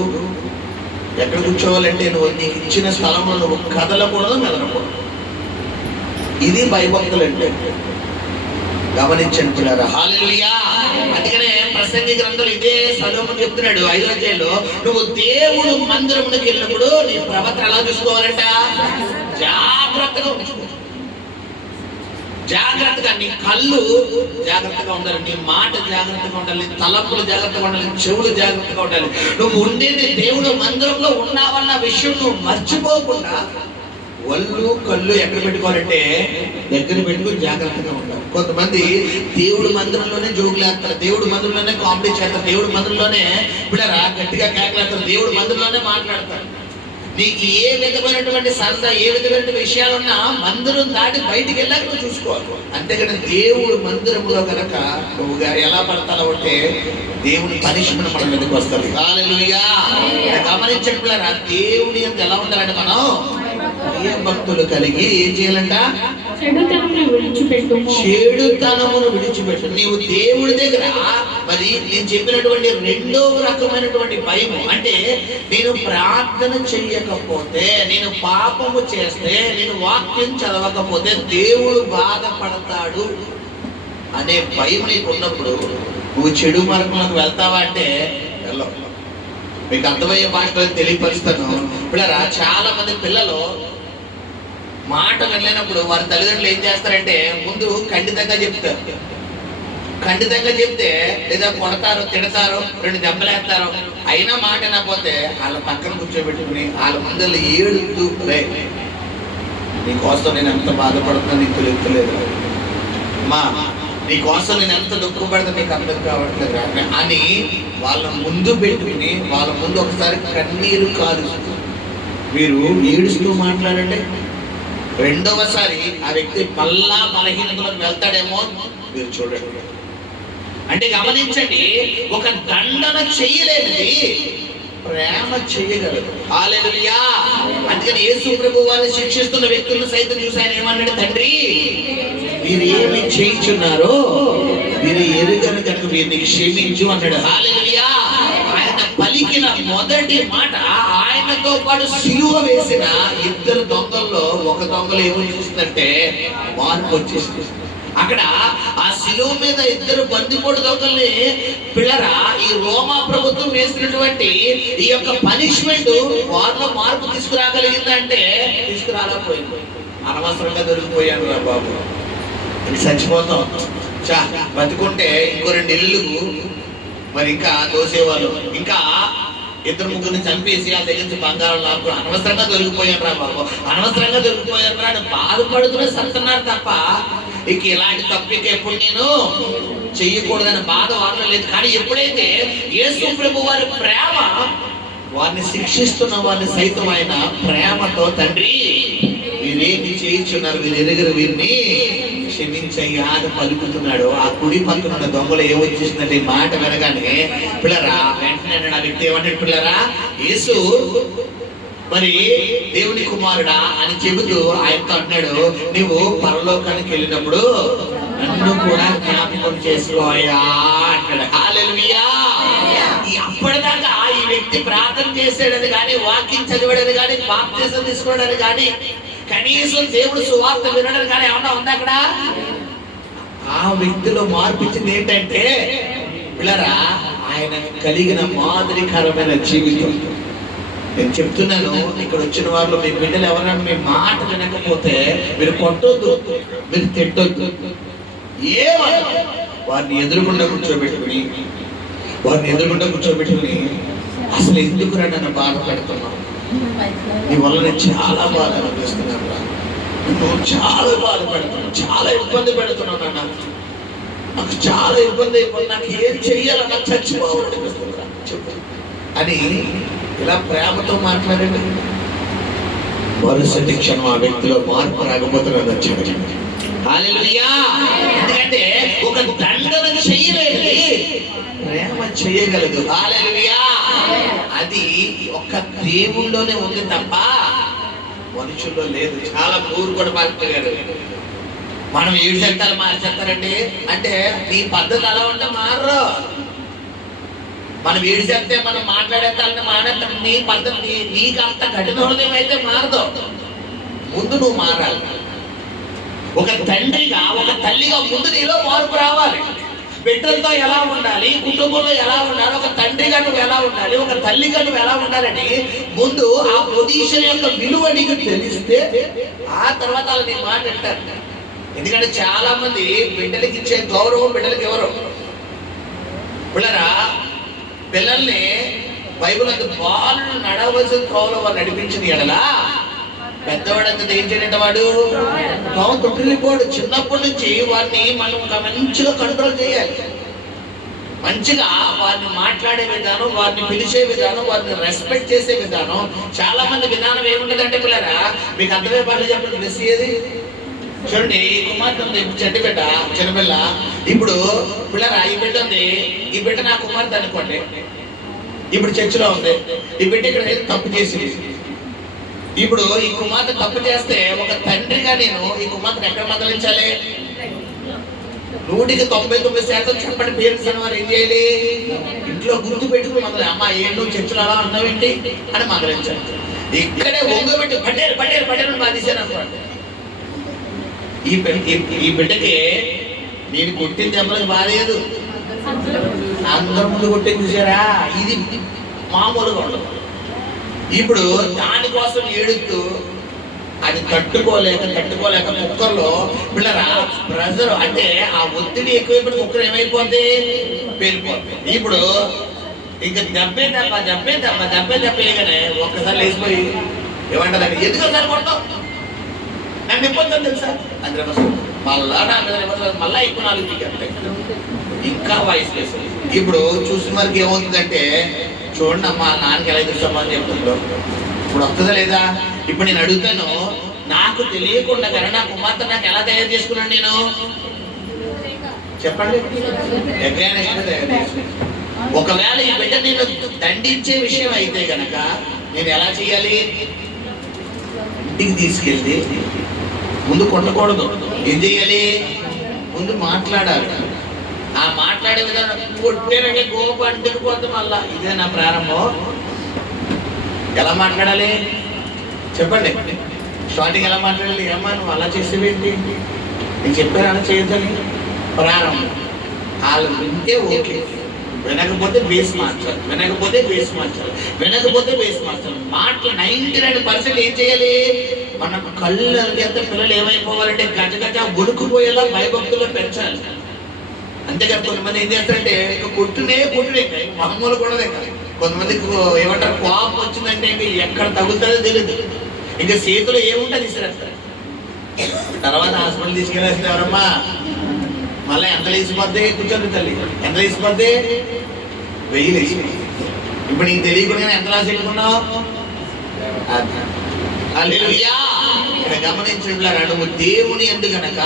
ఎక్కడ కూర్చోవాలంటే నువ్వు నీకు ఇచ్చిన స్థలంలో నువ్వు కదలకూడదు, మెదలకూడదు. ఇది భయభక్తులు అంటే. గమనించండి పిల్లరా. హల్లెలూయా. అందుకనే ప్రసంగి గ్రంథంలో ఇదే సొలొమోను చెప్తున్నాడు 5వ అధ్యాయంలో, నువ్వు దేవుడు మందిరమునికి వెళ్ళినప్పుడు నీ ప్రవర్తన ఎలా చూసుకోవాలంట? జాగ్రత్తగా ఉంచుకో. జాగ్రత్తగా, నీ కళ్ళు జాగ్రత్తగా ఉండాలి, నీ మాట జాగ్రత్తగా ఉండాలి, నీ తలపులు జాగ్రత్తగా ఉండాలి, చెవులు జాగ్రత్తగా ఉండాలి. నువ్వు ఉండేది దేవుడు మందిరంలో ఉన్నావన్న విషయం నువ్వు మర్చిపోకుండా ఒళ్ళు కళ్ళు ఎక్కడ పెట్టుకోవాలంటే దగ్గర పెట్టుకుని జాగ్రత్తగా ఉండాలి. కొంతమంది దేవుడు మందిరంలోనే జోగులేస్తారు, దేవుడు మందిరంలోనే కామెడీ చేస్తారు, దేవుడు మందిరంలోనే పిల్లరా గట్టిగా కేకలేస్తారు, దేవుడు మందిరంలోనే మాట్లాడతారు. నీకు ఏ విధమైనటువంటి సరదా, ఏ విధమైన విషయాలున్నా మందిరం దాటి బయటికి వెళ్ళాక నువ్వు చూసుకోవాలి. అంతేకాని దేవుడు మందిరంలో కనుక నువ్వు ఎలా పడతావు అంటే దేవుని పనిష్మెంట్ మన మీదకి వస్తుంది. హల్లెలూయా. గమనించండి పిల్లరా, దేవుని ఎంత ఎలా ఉండాలంటే మనం భక్తులు కలిగి ఏం చేయాలంట? చెడుతనమును విడిచిపెట్టుము. చెడుతనమును విడిచిపెట్టు. నీవు దేవుడి దగ్గర మరి నేను చెప్పినటువంటి రెండవ రకమైనటువంటి భయము అంటే, నేను ప్రార్థన చెయ్యకపోతే, నేను పాపము చేస్తే, నేను వాక్యం చదవకపోతే దేవుడు బాధపడతాడు అనే భయం నీకు ఉన్నప్పుడు నువ్వు చెడు మార్గంలోకి వెళ్తావా అంటే వెళ్ళవు. మీకు అర్థమయ్యే భాషలో తెలియపరుస్తాను. పిల్లరా, చాలా మంది పిల్లలు మాట వెళ్ళినప్పుడు వారి తల్లిదండ్రులు ఏం చేస్తారంటే ముందు ఖండితంగా చెప్తారు. ఖండితంగా చెప్తే లేదా కొడతారు, తిడతారు, 2 దెబ్బలేస్తారు. అయినా మాట వినకపోతే వాళ్ళ పక్కన కూర్చోబెట్టుకుని వాళ్ళ ముందర ఏడుతూ, రే నీకోసం నేను ఎంత బాధపడుతున్నా నీకు తెలుస్తలేదు, మా నీకోసం నేను ఎంత దుఃఖపడతా నీకు అర్థం కావట్లేదు అని వాళ్ళ ముందు పెట్టుకుని వాళ్ళ ముందు ఒకసారి కన్నీరు కారుస్తూ మీరు ఏడుస్తూ మాట్లాడండి. రెండవసారి ఆ వ్యక్తి మళ్ళా బలహీనతలకు వెళ్తాడేమో మీరు చూడండి. అంటే గమనించండి, ఒక దండన చేయలేనిది ప్రేమ చేయగలదు. హల్లెలూయా. అందుకని యేసు ప్రభు వారిని శిక్షిస్తున్న వ్యక్తులను సైతం చూసి ఆయన ఏమన్నాడు? తండ్రి, మీరు ఏమి చేయించున్నారో మీరు ఎరుగను కనుక వీరిని క్షమించు అన్నాడు. హల్లెలూయా. ఆయన పలికిన మొదటి మాట, ఆయనతో పాటు సిలువ వేసిన 2 దొంగల్లో ఒక దొంగలు ఏమని చూస్తుందంటే మార్పు వచ్చేసింది. అక్కడ ఆ సిలువ మీద 2 బందిపోటు దొంగల్ని పిల్లరా, ఈ రోమా ప్రభుత్వం వేసినటువంటి ఈ యొక్క పనిష్మెంట్ వారిలో మార్పు తీసుకురాగలిగిందంటే తీసుకురాలేకపోయింది. అనవసరంగా దొరికిపోయాను రా బాబు, చచ్చిపోతాం, బతుకుంటే ఇంకో 2 ఇళ్ళు మరి ఇంకా దోసేవాళ్ళు, ఇంకా 2-3 చంపేసి ఆ దగ్గర నుంచి బంగారం లాక్కు అనవసరంగా దొరికిపోయాను రా బాబు, అనవసరంగా దొరికిపోయాను రా అని బాధపడుతూనే సత్తున్నారు తప్ప ఇక ఇలాంటి తప్పిక ఎప్పుడు నేను చెయ్యకూడదని బాధ వారిలో లేదు. కానీ ఎప్పుడైతే యేసు ప్రభు వారి ప్రేమ వారిని శిక్షిస్తున్న వారిని సైతం ఆయన ప్రేమతో, తండ్రి వీరేమి చేయించున్నారు, వీరు ఎరుగరు, వీరిని క్షమించయ్యా అని పలుకుతున్నాడు. ఆ కుడి పక్కన ఉన్న దొంగలు ఏమొచ్చేసిందంటే ఈ మాట వినగానే పిల్లరా వెంటనే ఆ వ్యక్తి ఏమంటాడు? పిల్లరా, యేసు మరి దేవుని కుమారుడా అని చెబుతూ ఆయనతో అంటున్నాడు, నువ్వు పరలోకానికి వెళ్ళినప్పుడు నన్ను కూడా జ్ఞాపకం చేసుకోయా అంటాడు. హల్లెలూయా. అప్పటిదాకా ఈ వ్యక్తి ప్రార్థన చేసాడని కానీ, వాక్యం చదివాడని కానీ, బాప్తిసం తీసుకోవడని కానీ, కనీసం దేవుడు సువార్త వినడం కానీ ఏమన్నా ఉందా అక్కడ? ఆ వ్యక్తిలో మార్పించింది ఏంటంటే పిల్లరా, ఆయన కలిగిన మాదిరికరమైన జీవితం. నేను చెప్తున్నాను, ఇక్కడ వచ్చిన వారిలో మీ బిడ్డలు ఎవరైనా మీ మాట వినకపోతే మీరు కొట్టొద్దు, మీరు తిట్టొద్దు, వారిని ఎదురుకుండా కూర్చోబెట్టుకుని అసలు ఎందుకు రా నన్ను బాధ పెడుతున్నావు, నీ వల్ల నేను చాలా బాధ అనిపిస్తున్నాను రా, నువ్వు చాలా బాధ పెడుతున్నావు, చాలా ఇబ్బంది పెడుతున్నావు నాన్న, నాకు చాలా ఇబ్బంది అయిపోయింది, నాకు ఏం చెయ్యాలన్నా చచ్చిపోవాలనిపిస్తుందిరా చెప్పు అని ఇలా ప్రేమతో మాట్లాడండి. మరుసటి క్షణం ఆ వ్యక్తిలో మార్పు రాకపోతున్నది వచ్చాడు. హల్లెలూయా. ఎందుకంటే ఒక దండన చేయలేదు, ప్రేమ చేయగలదు. హల్లెలూయా. అది ఒక్క దేవుళ్ళలోనే ఉంది తప్ప మనుషుల్లో లేదు. చాలా మూర్ఖుడు మాట్లాడారు. మనం 7 చెప్తారు మార్చేస్తారండి అంటే నీ పద్ధతి అలా ఉంటే మారరు. మనం 7 చెప్తే మనం మాట్లాడేస్తారని మానేస్తాం. నీ పద్ధతి నీకు అంత కఠిన హృదయం అయితే మారదు. ముందు నువ్వు మారాలి. ఒక తండ్రిగా, ఒక తల్లిగా ముందు నీలో మార్పు రావాలి. బిడ్డలతో ఎలా ఉండాలి, కుటుంబంలో ఎలా ఉండాలి, ఒక తండ్రిగా నువ్వు ఎలా ఉండాలి, ఒక తల్లిగా నువ్వు ఎలా ఉండాలని ముందు ఆ పొజిషన్ యొక్క విలువ నీకు తెలిస్తే ఆ తర్వాత వాళ్ళు నీ మాట వింటారు. ఎందుకంటే చాలా మంది బిడ్డలకి ఇచ్చే గౌరవం బిడ్డలకి ఎవరు? పిల్లరా, పిల్లల్ని బైబిల్ అంత బాలు నడవలసిన త్రోవలో వారు నడిపించిన ఎడలా పెద్దవాడంతా ఏం చేయడంటే వాడు తొట్టిల్లిపోడు. చిన్నప్పటి నుంచి వారిని మనం మంచిగా కంట్రోల్ చేయాలి. మంచిగా వారిని మాట్లాడే విధానం, వారిని పిలిచే విధానం, వారిని రెస్పెక్ట్ చేసే విధానం. చాలా మంది విధానం ఏముంటదంటే పిల్లరా, మీకు అర్థమే పనులు చెప్పండి. డ్రెస్ ఏది చూడండి, కుమార్తె ఉంది, చెడ్డబిడ్డ చిన్నపిల్ల. ఇప్పుడు పిల్లరా, ఈ బిడ్డ ఉంది, ఈ బిడ్డ నా కుమార్తె అనుకోండి. ఇప్పుడు చర్చిలో ఉంది, ఈ బిడ్డ ఇక్కడ తప్పు చేసింది. ఇప్పుడు ఈ కుమార్తె తప్పు చేస్తే ఒక తండ్రిగా నేను ఈ కుమార్తెను ఎక్కడ మందలించాలి? 99% చెప్పండి పేరెంట్స్ అని వారు ఏం చేయాలి? ఇంట్లో గుర్తు పెట్టుకుని మందలి, అమ్మ ఏం నువ్వు చర్చలు అలా ఉన్నావేంటి అని మందలించాలి. ఇక్కడే ఒంగబెట్టి పట్టేరు పట్టేరు పట్టేరు బాధేశాను అనుకోండి. ఈ బిడ్డకి నేను కొట్టిన దెబ్బలకు బాధలేదు, అందరి ముందు కొట్టింది చూసారా, ఇది మామూలుగా ఉండదు. ఇప్పుడు దానికోసం ఏడుస్తూ అది తట్టుకోలేక కుక్కర్లో పిల్లరా ప్రెజర్ అంటే ఆ ఒత్తిడి ఎక్కువైపోయి కుక్కర్ ఏమైపోద్ది? పేలిపోద్ది. ఇప్పుడు ఇంకా దెబ్బే దెబ్బేగానే ఒక్కసారి లేచిపోయి ఏమంటదండి, ఎందుకోసారి కొడతావు నన్ను ఇబ్బంది తెలుసా అందరూ మళ్ళా నా మీద మళ్ళా ఎక్కువ 4 పీకెట్లే ఇంకా వాయిస్ వేస్తుంది. ఇప్పుడు చూసిన వారికి ఏమవుతుందంటే, చూడండి అమ్మా నాన్నకి ఎలా ఎదురుస్తామా అని చెప్తుందో ఇప్పుడు వస్తుందా లేదా? ఇప్పుడు నేను అడుగుతాను, నాకు తెలియకుండా కానీ నా కుమార్తె నాకు ఎలా తయారు చేసుకున్నాను నేను? చెప్పండి. ఒకవేళ ఈ బిడ్డ నేను దండించే విషయం అయితే గనక నేను ఎలా చేయాలి? ఇంటికి తీసుకెళ్ళి ముందు కొట్టకూడదు, ఏం చేయాలి? ముందు మాట్లాడాలి. ఆ మాట్లాడే విధానం కొట్టేనంటే గోప అంటుకుపోతే మళ్ళా ఇదే నా ప్రారంభం. ఎలా మాట్లాడాలి చెప్పండి? స్టార్టింగ్ ఎలా మాట్లాడాలి? ఏమ్మా నువ్వు అలా చేసేవేంటి, నేను చెప్పాను అలా చేయొద్దని ప్రారంభం. వాళ్ళు వింటే ఓకే, వినకపోతే బేస్ మార్చాలి, వినకపోతే బేస్ మార్చాలి. మాటలు 99% ఏం చేయాలి? మన కళ్ళు ఎంత పిల్లలు ఏమైపోవాలంటే గజగజ వణుకుపోయేలా భయభక్తుల్లో పెంచాలి. అంతేకాదు కొంతమంది ఏం చేస్తారంటే ఇక కొట్టునే మామూలు కూడా కొంతమందికి ఏమంటారు, కోపం వచ్చిందంటే ఇంక ఎక్కడ తగులుతుందో తెలియదు, ఇంకా చేతిలో ఏముంటుంది ఇసిరేస్తారు. తర్వాత హాస్పిటల్ తీసుకెళ్ళాల్సింది ఎవరమ్మా? మళ్ళీ ఎంత లేచిపోద్ది? కూర్చోండి తల్లి, ఎంత లేచిపోద్ది? 1000 లేచి. ఇప్పుడు నీకు తెలియకుండా ఎంత రాసి పెట్టుకున్నావు? గమనించట్లేరా, నువ్వు దేవుని యందు గనక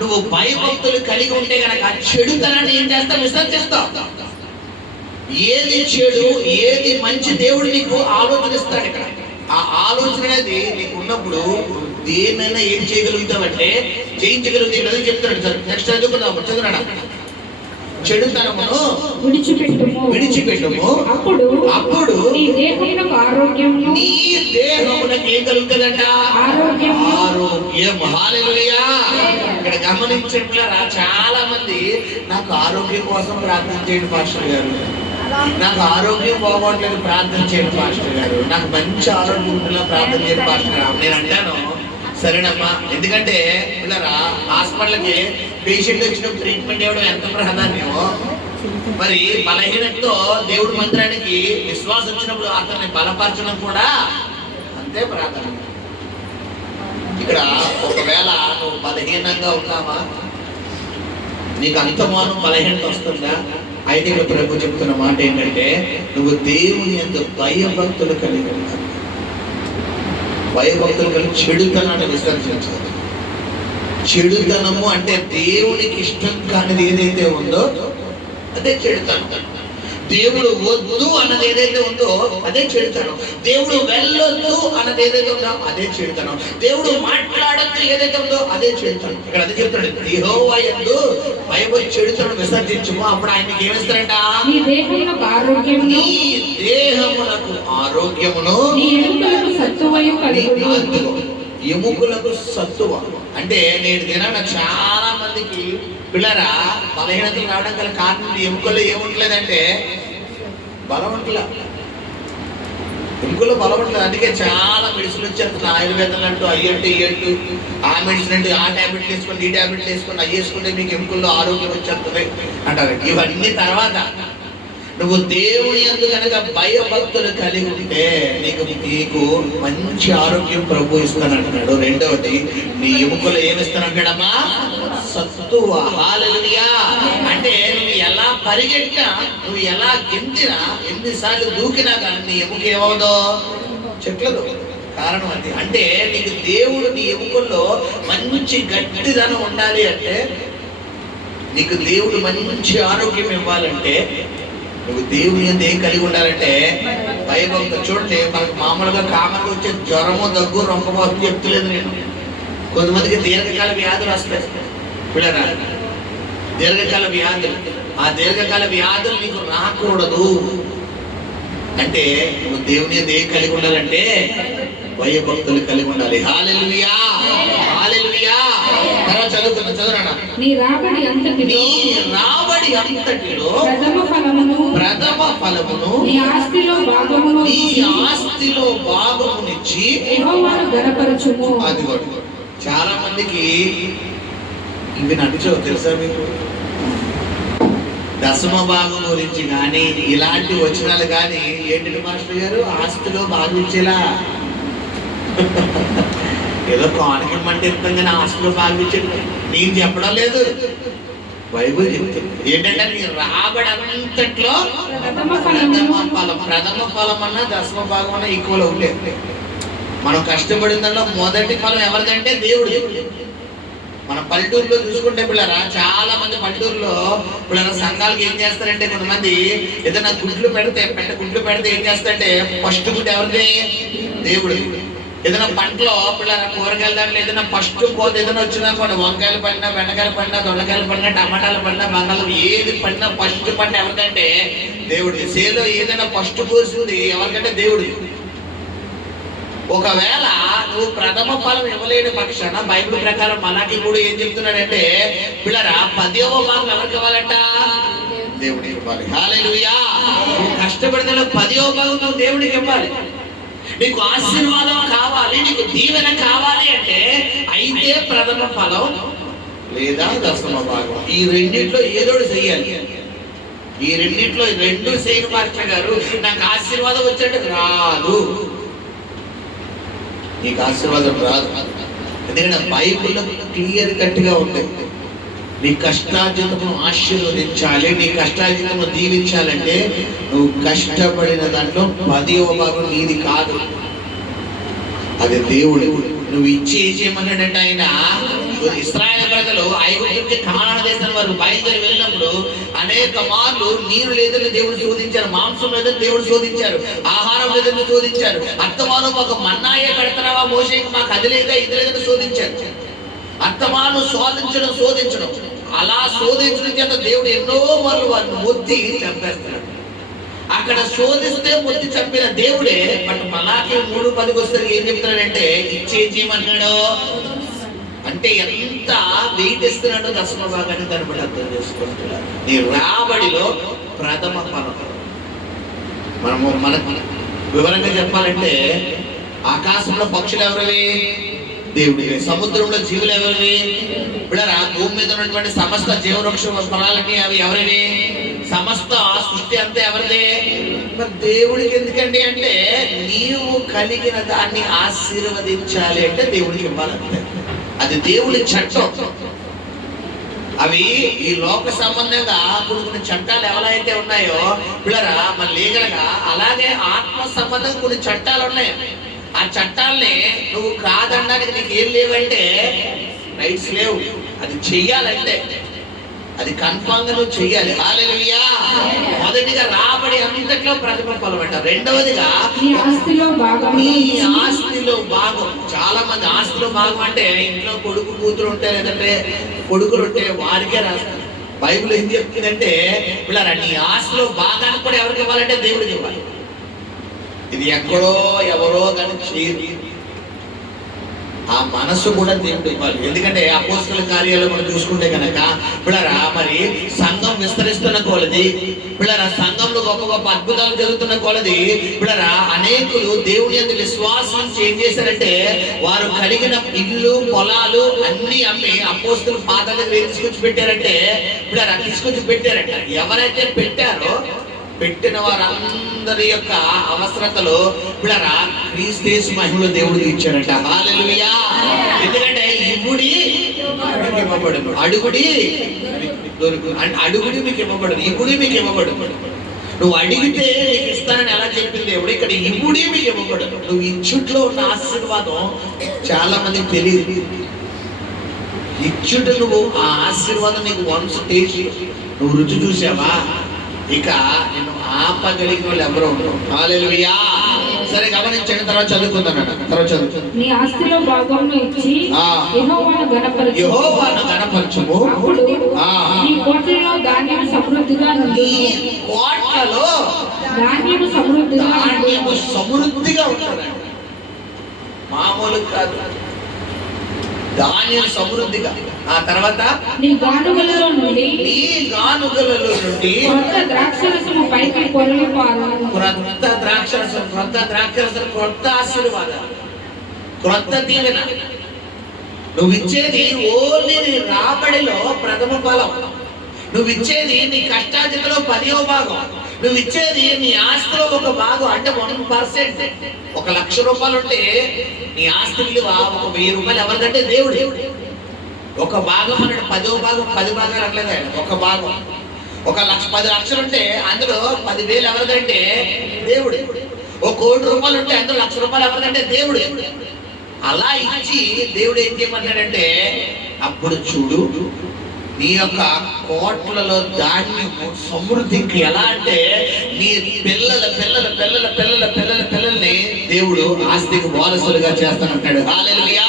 నువ్వు భయభక్తులు కలిగి ఉంటే గనక చెడుతనాన్ని ఏం చేస్తావు? విసర్జిస్తావు. ఏది చెడు ఏది మంచి దేవుడు నీకు ఆలోచన ఇస్తాడు. ఇక్కడ ఆ ఆలోచన అనేది నీకు ఉన్నప్పుడు దేన్నైనా ఏం చేయగలుగుతావంటే జయించగలుగుతావు చెప్తాడు. నెక్స్ట్ చదువుకున్నాడు, చెడుతనమును విడిచిపెట్టుము, అప్పుడు నీ దేహమునకు ఏం కలుగుతుందంట? ఆరోగ్యం. హల్లెలూయా. ఇక్కడ గమనించట్లేరా, చాలా మంది నాకు ఆరోగ్యం కోసం ప్రార్థన చేయండి పాస్టర్ గారు, నాకు ఆరోగ్యం బాగోట్లేదు ప్రార్థన చేయండి పాస్టర్ గారు, నాకు మంచి ఆరోగ్యం ఉంటుందా ప్రార్థన చేయండి పాస్టర్ గారు. నేను అంటాను సరేనమ్మా, ఎందుకంటే పిల్లరా హాస్పిటల్కి పేషెంట్ వచ్చినప్పుడు ట్రీట్మెంట్ ఇవ్వడం ఎంత ప్రాధాన్యమో, మరి బలహీనతతో దేవుడి మందిరానికి విశ్వాసం వచ్చినప్పుడు అతన్ని బలపరచడం కూడా అంతే ప్రాధాన్యం. ఇక్కడ ఒకవేళ నువ్వు బలహీనంగా ఉన్నావా, నీకు అంతమానం బలహీనత వస్తుందా? అయితే ఇక్కడ ప్రభు చెప్తున్న మాట ఏంటంటే, నువ్వు దేవుని యందు భయభక్తులు కలిగి ఉన్నావు. భయభక్తులు కలిగి చెడుతనాన్ని విసర్జించాలి. చెడుతనము అంటే దేవునికి ఇష్టం కానిది ఏదైతే ఉందో అదే చెడుతనం. దేవుడు వద్దు అన్నది ఏదైతే ఉందో అదే చెడుతనం. దేవుడు వెళ్ళొద్దు అన్నది ఏదైతే ఉందో అదే చెడుతనం. దేవుడు మాట్లాడద్దు ఏదైతే ఉందో అదే చెడుతనం. ఇక్కడ అది చెప్తాడు, యెహోవా యందు భయభక్తి చెడుతనం విసర్జించుము, అప్పుడు ఆయనకి ఏమిస్తారంట? నీ దేహమునకు ఆరోగ్యమును, ఎముకలకు సత్తువ. అంటే నేటి దినాన చాలా మందికి పిల్లరా బలహీనతలు రావడం గల కారణం ఎముకల్లో ఏముంటలేదంటే బలం ఉంటలే, ఎముకల్లో బలం ఉంటలేదు. అందుకే చాలా మెడిసిన్ వచ్చేస్తున్నాయి, ఆయుర్వేదం అంటూ అయ్యంటూ ఇయ్యంటూ ఆ మెడిసిన్ అంటే ఆ ట్యాబ్లెట్లు వేసుకోండి, ఈ ట్యాబ్లెట్లు వేసుకోండి, అవి వేసుకుంటే మీకు ఎముకల్లో ఆరోగ్యం వచ్చేస్తుంది అంటారు. ఇవన్నీ తర్వాత నువ్వు దేవుని యందు కనుక భయభక్తులు కలిగి ఉంటే నీకు మంచి ఆరోగ్యం ప్రభు ఇస్తానంటున్నాడు. రెండవది నీ ఎముకలు ఏమిస్తానంటాడమ్మా? సత్తువ. హల్లెలూయా. అంటే నువ్వు ఎలా పరిగెట్టినా, నువ్వు ఎలా గెంతినా, ఎన్నిసార్లు దూకినా కానీ నీ ఎముక ఏమవుదో? చెట్లదు. కారణం అది. అంటే నీకు దేవుడు నీ ఎముకల్లో మంచి గట్టిదనం ఉండాలి అంటే, నీకు దేవుడు మంచి ఆరోగ్యం ఇవ్వాలంటే నువ్వు దేవుని యందు ఏం కలిగి ఉండాలంటే భయభక్తులు చూడండి, మనకు మామూలుగా కామన్గా వచ్చే జ్వరము, దగ్గు, రొంకపోతు చెప్తలేదు నేను. కొంతమందికి దీర్ఘకాల వ్యాధులు వస్తాయి పిల్లరా, దీర్ఘకాల వ్యాధులు. ఆ దీర్ఘకాల వ్యాధులు నీకు రాకూడదు అంటే నువ్వు దేవుని ఏం కలిగి ఉండాలంటే భయభక్తులు కలిగి ఉండాలి. హల్లెలూయా, హల్లెలూయా. తర్వాత చదువురా. నీ రాబడి అంతటిలో ప్రథమ ఫలమును నీ ఆస్తిలో భాగమునిచ్చి యెహోవాను ఘనపరచుము. అదిగోడు. చాలా మందికి ఇవి నడిచో తెలుసా మీకు? దశమ భాగం గురించి కానీ ఇలాంటి వచనాలు కానీ ఏంటి మాస్టర్ గారు, ఆస్తిలో భావించేలా ఏదో కానుకమంటే ఇస్తాం ఆస్తిలో భావించేది నేను చెప్పడం లేదు, బైబిల్ చెప్తుంది. ఏంటంటే నీ రాబడి అంతట్లో ప్రథమ ఫలం అన్నా దశమ భాగం అన్నా ఈక్వల్ ఉండేది. మనం కష్టపడిన దానిలో మొదటి ఫలం ఎవరిదంటే దేవుడు. మన పల్లెటూరులో చూసుకుంటే పిల్లరా, చాలా మంది పల్లెటూరులో పిల్లల సంఘాలకి ఏం చేస్తారంటే, కొంతమంది ఏదైనా గుడ్లు పెడితే ఏం చేస్తారంటే ఫస్ట్ గుడ్డు ఎవరిది? దేవుడు. ఏదైనా పంటలో పిల్లల కూరగాయల దాంట్లో ఏదైనా ఫస్ట్ కోత ఏదైనా వచ్చినా కొన్ని వంకాయలు పడినా, బెండకాయలు పడినా, దొండకాయలు పడినా, టమాటాలు పడినా, బంగాళం ఏది పడినా ఫస్ట్ పంట ఎవరికంటే దేవుడి. సేలో ఏదైనా ఫస్ట్ కోసింది ఎవరికంటే దేవుడి. ఒకవేళ నువ్వు ప్రథమ ఫలం ఇవ్వలేని పక్షాన బైబిల్ ప్రకారం మనకి కూడా ఏం చెప్తున్నాడంటే పిల్లరా, 10వ భాగం ఎవరికి ఇవ్వాలంట? దేవుడికి ఇవ్వాలి. హల్లెలూయా. నువ్వు కష్టపడితే 10వ భాగం నువ్వు దేవుడికి ఇవ్వాలి. నీకు ఆశీర్వాదం కావాలి, నీకు దీవెన కావాలి అంటే అయితే ప్రథమ ఫలం లేదా దశమ భాగం, ఈ రెండిట్లో ఏదోడు చెయ్యాలి. ఈ రెండిట్లో రెండు చేయని మాస్టర్ గారు నాకు ఆశీర్వాదం వచ్చేట్టు రాదు, నీకు ఆశీర్వాదం రాదు. ఎందుకంటే బైబిల్లో క్లియర్ కట్గా ఉంటుంది. నీ కష్టార్జితమును ఆశీర్వదించాలి, నీ కష్టార్జితమును దీవించాలంటే నువ్వు కష్టపడిన దాంట్లో 10వ భాగం నీది కాదు, అది దేవుడు. నువ్వు ఇచ్చి ఏం చేయమన్నాడంటే ఆయన, ఇశ్రాయేలు ప్రజలు ఐగుప్తు నుంచి కనాను దేశం వారు బయలుదేరి వెళ్ళినప్పుడు అనేక మార్లు నీరు లేదని దేవుడు శోధించారు, మాంసం లేదని దేవుడు శోధించారు, ఆహారం లేదని శోధించారు. అత్తమాను మాకు మన్నాయే పెడతావా మోషేకి, మాకు అది లేదా ఇది లేదని శోధించారు. అత్తమాను శోధించడం అలా శోధించడం చేత దేవుడు ఎన్నో మార్లు వారిని మొత్తి చంపేస్తున్నాడు. అక్కడ శోధిస్తే మొత్తి చంపిన దేవుడే. బట్ మలాకి 3:10 వస్తే ఏం చెప్తున్నాడంటే ఇచ్చేయమన్నాడు. అంటే ఎంత వెయిట్ ఇస్తున్నాడో దశమ భాగాన్ని దాన్ని బట్టి అర్థం చేసుకుంటున్నారు. నీ రాబడిలో ప్రథమ ఫలం. మన వివరంగా చెప్పాలంటే ఆకాశంలో పక్షులు ఎవరివి? దేవుడివి. సముద్రంలో జీవులు ఎవరివి? బిడ్డరా, భూమి మీద ఉన్నటువంటి సమస్త జీవవృక్ష ఫలాలన్నీ అవి ఎవరివి? సమస్త సృష్టి అంతా ఎవరిదే? మరి దేవుడికి ఎందుకండి అంటే నీవు కలిగిన దాన్ని ఆశీర్వదించాలి అంటే దేవుడికి ఇవ్వాలంటే అది దేవుడి చట్టం. అవి ఈ లోక సంబంధంగా కొన్ని చట్టాలు ఎవరైతే ఉన్నాయో పిల్లరా మన లీగల్గా, అలాగే ఆత్మ సంబంధంగా కొన్ని చట్టాలు ఉన్నాయి. ఆ చట్టాలని నువ్వు కాదనడానికి నీకు ఏం లేవంటే రైట్స్ లేవు. అది చెయ్యాలంటే అది కన్ఫామ్ గా నువ్వు చెయ్యాలి. హల్లెలూయా. మొదటిగా రాబడి అంతట్లో ప్రథమ ఫలం అంట. రెండవదిగా నీ ఆస్తిలో భాగం. చాలా మంది ఆస్తిలో భాగం అంటే ఇంట్లో కొడుకు కూతురు ఉంటే లేదంటే కొడుకులు ఉంటే వారికే రాస్తారు. బైబిల్ ఏం చెప్తుందంటే పిల్లరా, నీ ఆస్తిలో భాగాన్ని కూడా ఎవరికి ఇవ్వాలంటే దేవుడికి ఇవ్వాలి. ఇది ఎక్కడో ఎవరో కానీ చేయదు. ఆ మనసు కూడా దేవుడు ఇవ్వాలి. ఎందుకంటే అపోస్తల కార్యాలు మనం చూసుకుంటే కనుక పిల్లరా, మరి సంఘం విస్తరిస్తున్న కొలది పిల్లరా, సంఘంలో గొప్ప గొప్ప అద్భుతాలు జరుగుతున్న కొలది పిల్లరా, అనేకులు దేవుని యందు విశ్వాసం ఏం చేశారంటే వారు కలిగిన ఇల్లు పొలాలు అన్ని అమ్మి అపోస్తల పాదాల దగ్గర తీసుకొచ్చి పెట్టారంటే పిల్లరా, తీసుకొచ్చి పెట్టారంట. ఎవరైతే పెట్టారో పెట్టిన వారందరి యొక్క అవసరతలు పిల్లరా క్రీస్తు మహిమలో దేవుడికి ఇచ్చారంట. హల్లెలూయా. ఎందుకంటే ఇప్పుడి ఇవ్వబడును, అడుగుడి మీకు ఇవ్వబడును, ఇప్పుడి మీకు ఇవ్వబడును. నువ్వు అడిగితే నీకు ఇస్తానని ఎలా చెప్పింది దేవుడు, ఇక్కడ ఇప్పుడే మీకు ఇవ్వబడును. నువ్వు ఇచ్చుట్లో ఉన్న ఆశీర్వాదం చాలా మందికి తెలియదు. ఇచ్చుట నువ్వు ఆ ఆశీర్వాదం నీకు వన్స్ టేస్ట్ నువ్వు రుచి చూసావా, ఇక నేను ఆపగలిగిన వాళ్ళు ఎవరు ఉండరు. హల్లెలూయా. సరే గమనించండి, తర్వాత చదువుకుందాం. తర్వాత చదువు. నీ ఆస్తిలో భాగమును ఇచ్చి యెహోవాను గణపరచుము. యెహోవాను గణపరచుము. అప్పుడు నీ కోట్లలో ధాన్యము సమృద్ధిగా నీ నుండును. కోట్లలో ధాన్యము సమృద్ధిగా ధాన్యము నుండును. సమృద్ధిగా ఉంటుందండి. మామూలు కాదు, ధాన్యం సమృద్ధిగా. ఆ తర్వాత నీ గానుగలలో నుండి నీ గానుగలలో నుండి కొత్త ద్రాక్షరసము పైకి పొరలి పారును. క్రొత్త ద్రాక్షరసం, క్రొత్త ద్రాక్షరసం, క్రొత్త ఆశీర్వాదం, క్రొత్త దీవెన. నువ్వు ఇచ్చేది ఓన్లీ నీ రాబడిలో ప్రథమ ఫలం. నువ్వు ఇచ్చేది నీ కష్టార్జితలో 10వ భాగం. నువ్వు ఇచ్చేది నీ ఆస్తిలో ఒక భాగం, అంటే 1%. 1,00,000 రూపాయలు ఉంటే నీ ఆస్తి విలువ 1,000 రూపాయలు ఎవరిదంటే దేవుడు. ఒక భాగం అన్నాడు, 10వ భాగం, 10 భాగాలు అనలేదు ఆయన. ఒక భాగం, 10 లక్షలు ఉంటే అందులో 10,000 ఎవరిదంటే దేవుడు. 1,00,00,000 రూపాయలు ఉంటే అందులో 1,00,000 రూపాయలు ఎవరిదంటే దేవుడు. అలా ఇచ్చి దేవుడు ఏం చేయమన్నాడంటే, అప్పుడు చూడు నీ యొక్క కోట్లలో ధాన్యము సమృద్ధికి ఎలా అంటే నీ పిల్లల పిల్లల పిల్లల పిల్లల పిల్లల పిల్లల్ని దేవుడు ఆస్తికి వారసులుగా చేస్తానంటాడు. హల్లెలూయా.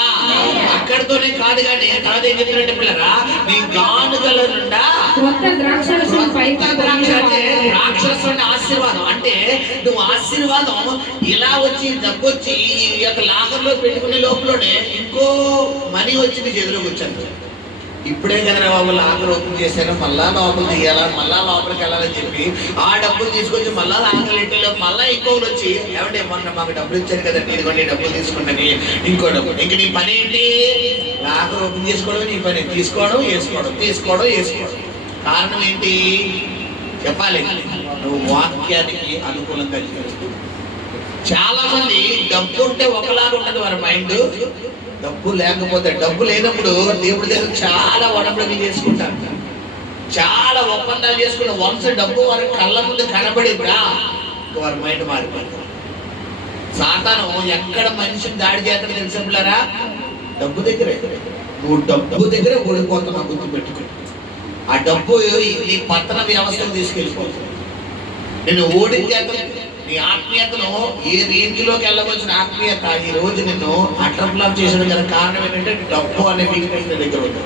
అక్కడితోనే కాదు కానీ తర్వాత ఏం చెప్పినట్టు పిల్లరా, నీ గానుగల నుండా కొత్త ద్రాక్షరసము పైకి పొరలి అంటే పారును. రాక్షసుని ఆశీర్వాదం. అంటే నువ్వు ఆశీర్వాదం ఇలా వచ్చి డబ్బు వచ్చి ఈ యొక్క లాకర్లో పెట్టుకునే లోపలనే ఇంకో మనీ వచ్చి నీ చేతిలోకి వచ్చాను. ఇప్పుడే కదా బాబు లాకర్ ఓపెన్ చేశాను, మళ్ళా లోపల తీయాలా, మళ్ళా లోపలికి వెళ్ళాలని చెప్పి ఆ డబ్బులు తీసుకొచ్చి మళ్ళా లాకర్ ఇంటిలో మళ్ళా ఇంకొకరు వచ్చి ఏమంటే మొన్న మాకు డబ్బులు ఇచ్చారు కదండి, ఇదిగోండి డబ్బులు తీసుకుంటాను, ఇంకో డబ్బులు. ఇంక నీ పని ఏంటి? లాకర్ ఓపెన్ చేసుకోవడం నీ పని. తీసుకోవడం వేసుకోవడం, తీసుకోవడం వేసుకోవడం. కారణం ఏంటి చెప్పాలి? నువ్వు వాక్యానికి అనుకూలంగా జీవిస్తావు. చాలా మంది డబ్బు ఉంటే ఒకలాగా ఉండదు వారి మైండ్, డబ్బు లేకపోతే, డబ్బు లేనప్పుడు దేవుడి దగ్గర చాలా వడబడి చేసుకుంటారు, చాలా ఒప్పందాలు చేసుకుంటారు. వన్స్ డబ్బు వారి కళ్ళ ముందు కనబడిందా వారి మైండ్ మారిపోతుంది. సాతాను ఎక్కడ మనిషిని దాడి చేస్తాడో తెలిసినప్పుడారా, డబ్బు దగ్గరే. నువ్వు డబ్బు దగ్గరే ఓడిపోతున్నావు, గుర్తుపెట్టుకో. ఆ డబ్బు నీ పతన వ్యవస్థను తీసుకెళ్ళిపోతుంది, నేను ఓడించేస్తాను. నీ ఆత్మీయతను ఏ రేంజ్లోకి వెళ్ళవలసిన ఆత్మీయత ఈ రోజు నిన్ను అట్రప్లాప్ చేసిన గల కారణం ఏంటంటే డబ్బు అనే వీక్నెస్ నీ దగ్గర ఉంది.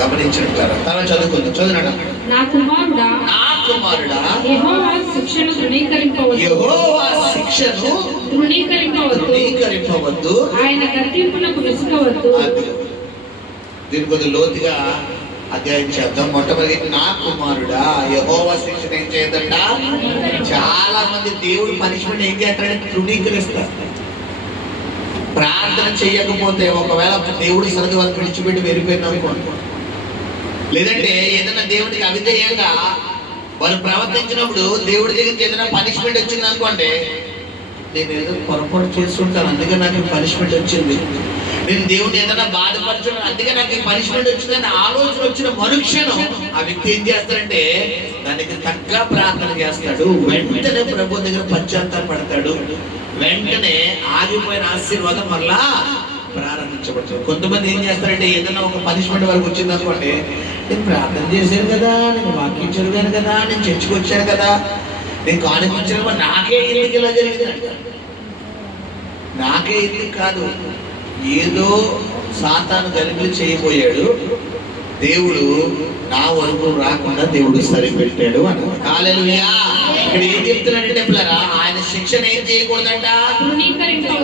గమనించండి. తర్వాత చదువుకుంది, చదువునాడు. నా కుమారుడా, నా కుమారుడా, యెహోవా శిక్షను తృణీకరింపవద్దు. యెహోవా శిక్షను తృణీకరింపవద్దు. ఆయన గద్దింపునకు విసుగవద్దు. దీని కొద్దిగా లోతుగా అధ్యాయం చేద్దాం. మొట్టమొదటి నా కుమారుడా, యెహోవా శిక్షణ ఏం చేయదంట. చాలా మంది దేవుడు పనిష్మెంట్ ఏం చేస్తాడంటే తృణీకరిస్తారు. ప్రార్థన చేయకపోతే ఒకవేళ దేవుడి సరిగ్గా వాళ్ళు విడిచిపెట్టి వెళ్ళిపోయింది అనుకోండి, లేదంటే ఏదైనా దేవుడికి అవిధేయంగా వాళ్ళు ప్రవర్తించినప్పుడు దేవుడి దగ్గరికి ఏదైనా పనిష్మెంట్ వచ్చింది అనుకోండి, నేను ఏదో పొరపాటు చేస్తుంటాను అందుకే నాకు పనిష్మెంట్ వచ్చింది, నేను దేవుడిని ఏదైనా బాధపరచున్నాను అందుకే నాకు పనిష్మెంట్ వచ్చిందని ఆలోచన వచ్చిన మనుక్షణం ఆ వ్యక్తి ఏం చేస్తాడంటే దానికి తగ్గ ప్రార్థన చేస్తాడు. వెంటనే ప్రభు దగ్గర పశ్చాత్తాపడతాడు. వెంటనే ఆగిపోయిన ఆశీర్వాదం మళ్ళా ప్రారంభించబడుతుంది. కొంతమంది ఏం చేస్తారంటే ఏదైనా ఒక పనిష్మెంట్ వరకు వచ్చింది అనుకోండి, నేను ప్రార్థన చేశాను కదా, నేను వాక్యం చదివాను కదా, నేను చర్చికి వచ్చాను కదా, నేను కానిపించాను, నాకే ఎందుకు ఇలా జరిగింది? నాకే ఎందుకు కాదు, ఏదో సాతాను గలిబిలి చేయబోయాడు, దేవుడు నా వరకు రాకుండా దేవుడు సరిపెట్టాడు అన్నాడు. హల్లెలూయా. ఇక్కడ ఏం చెప్తున్నాడంటే పిల్లరా, ఆయన శిక్షణ ఏం చేయకూడదంట,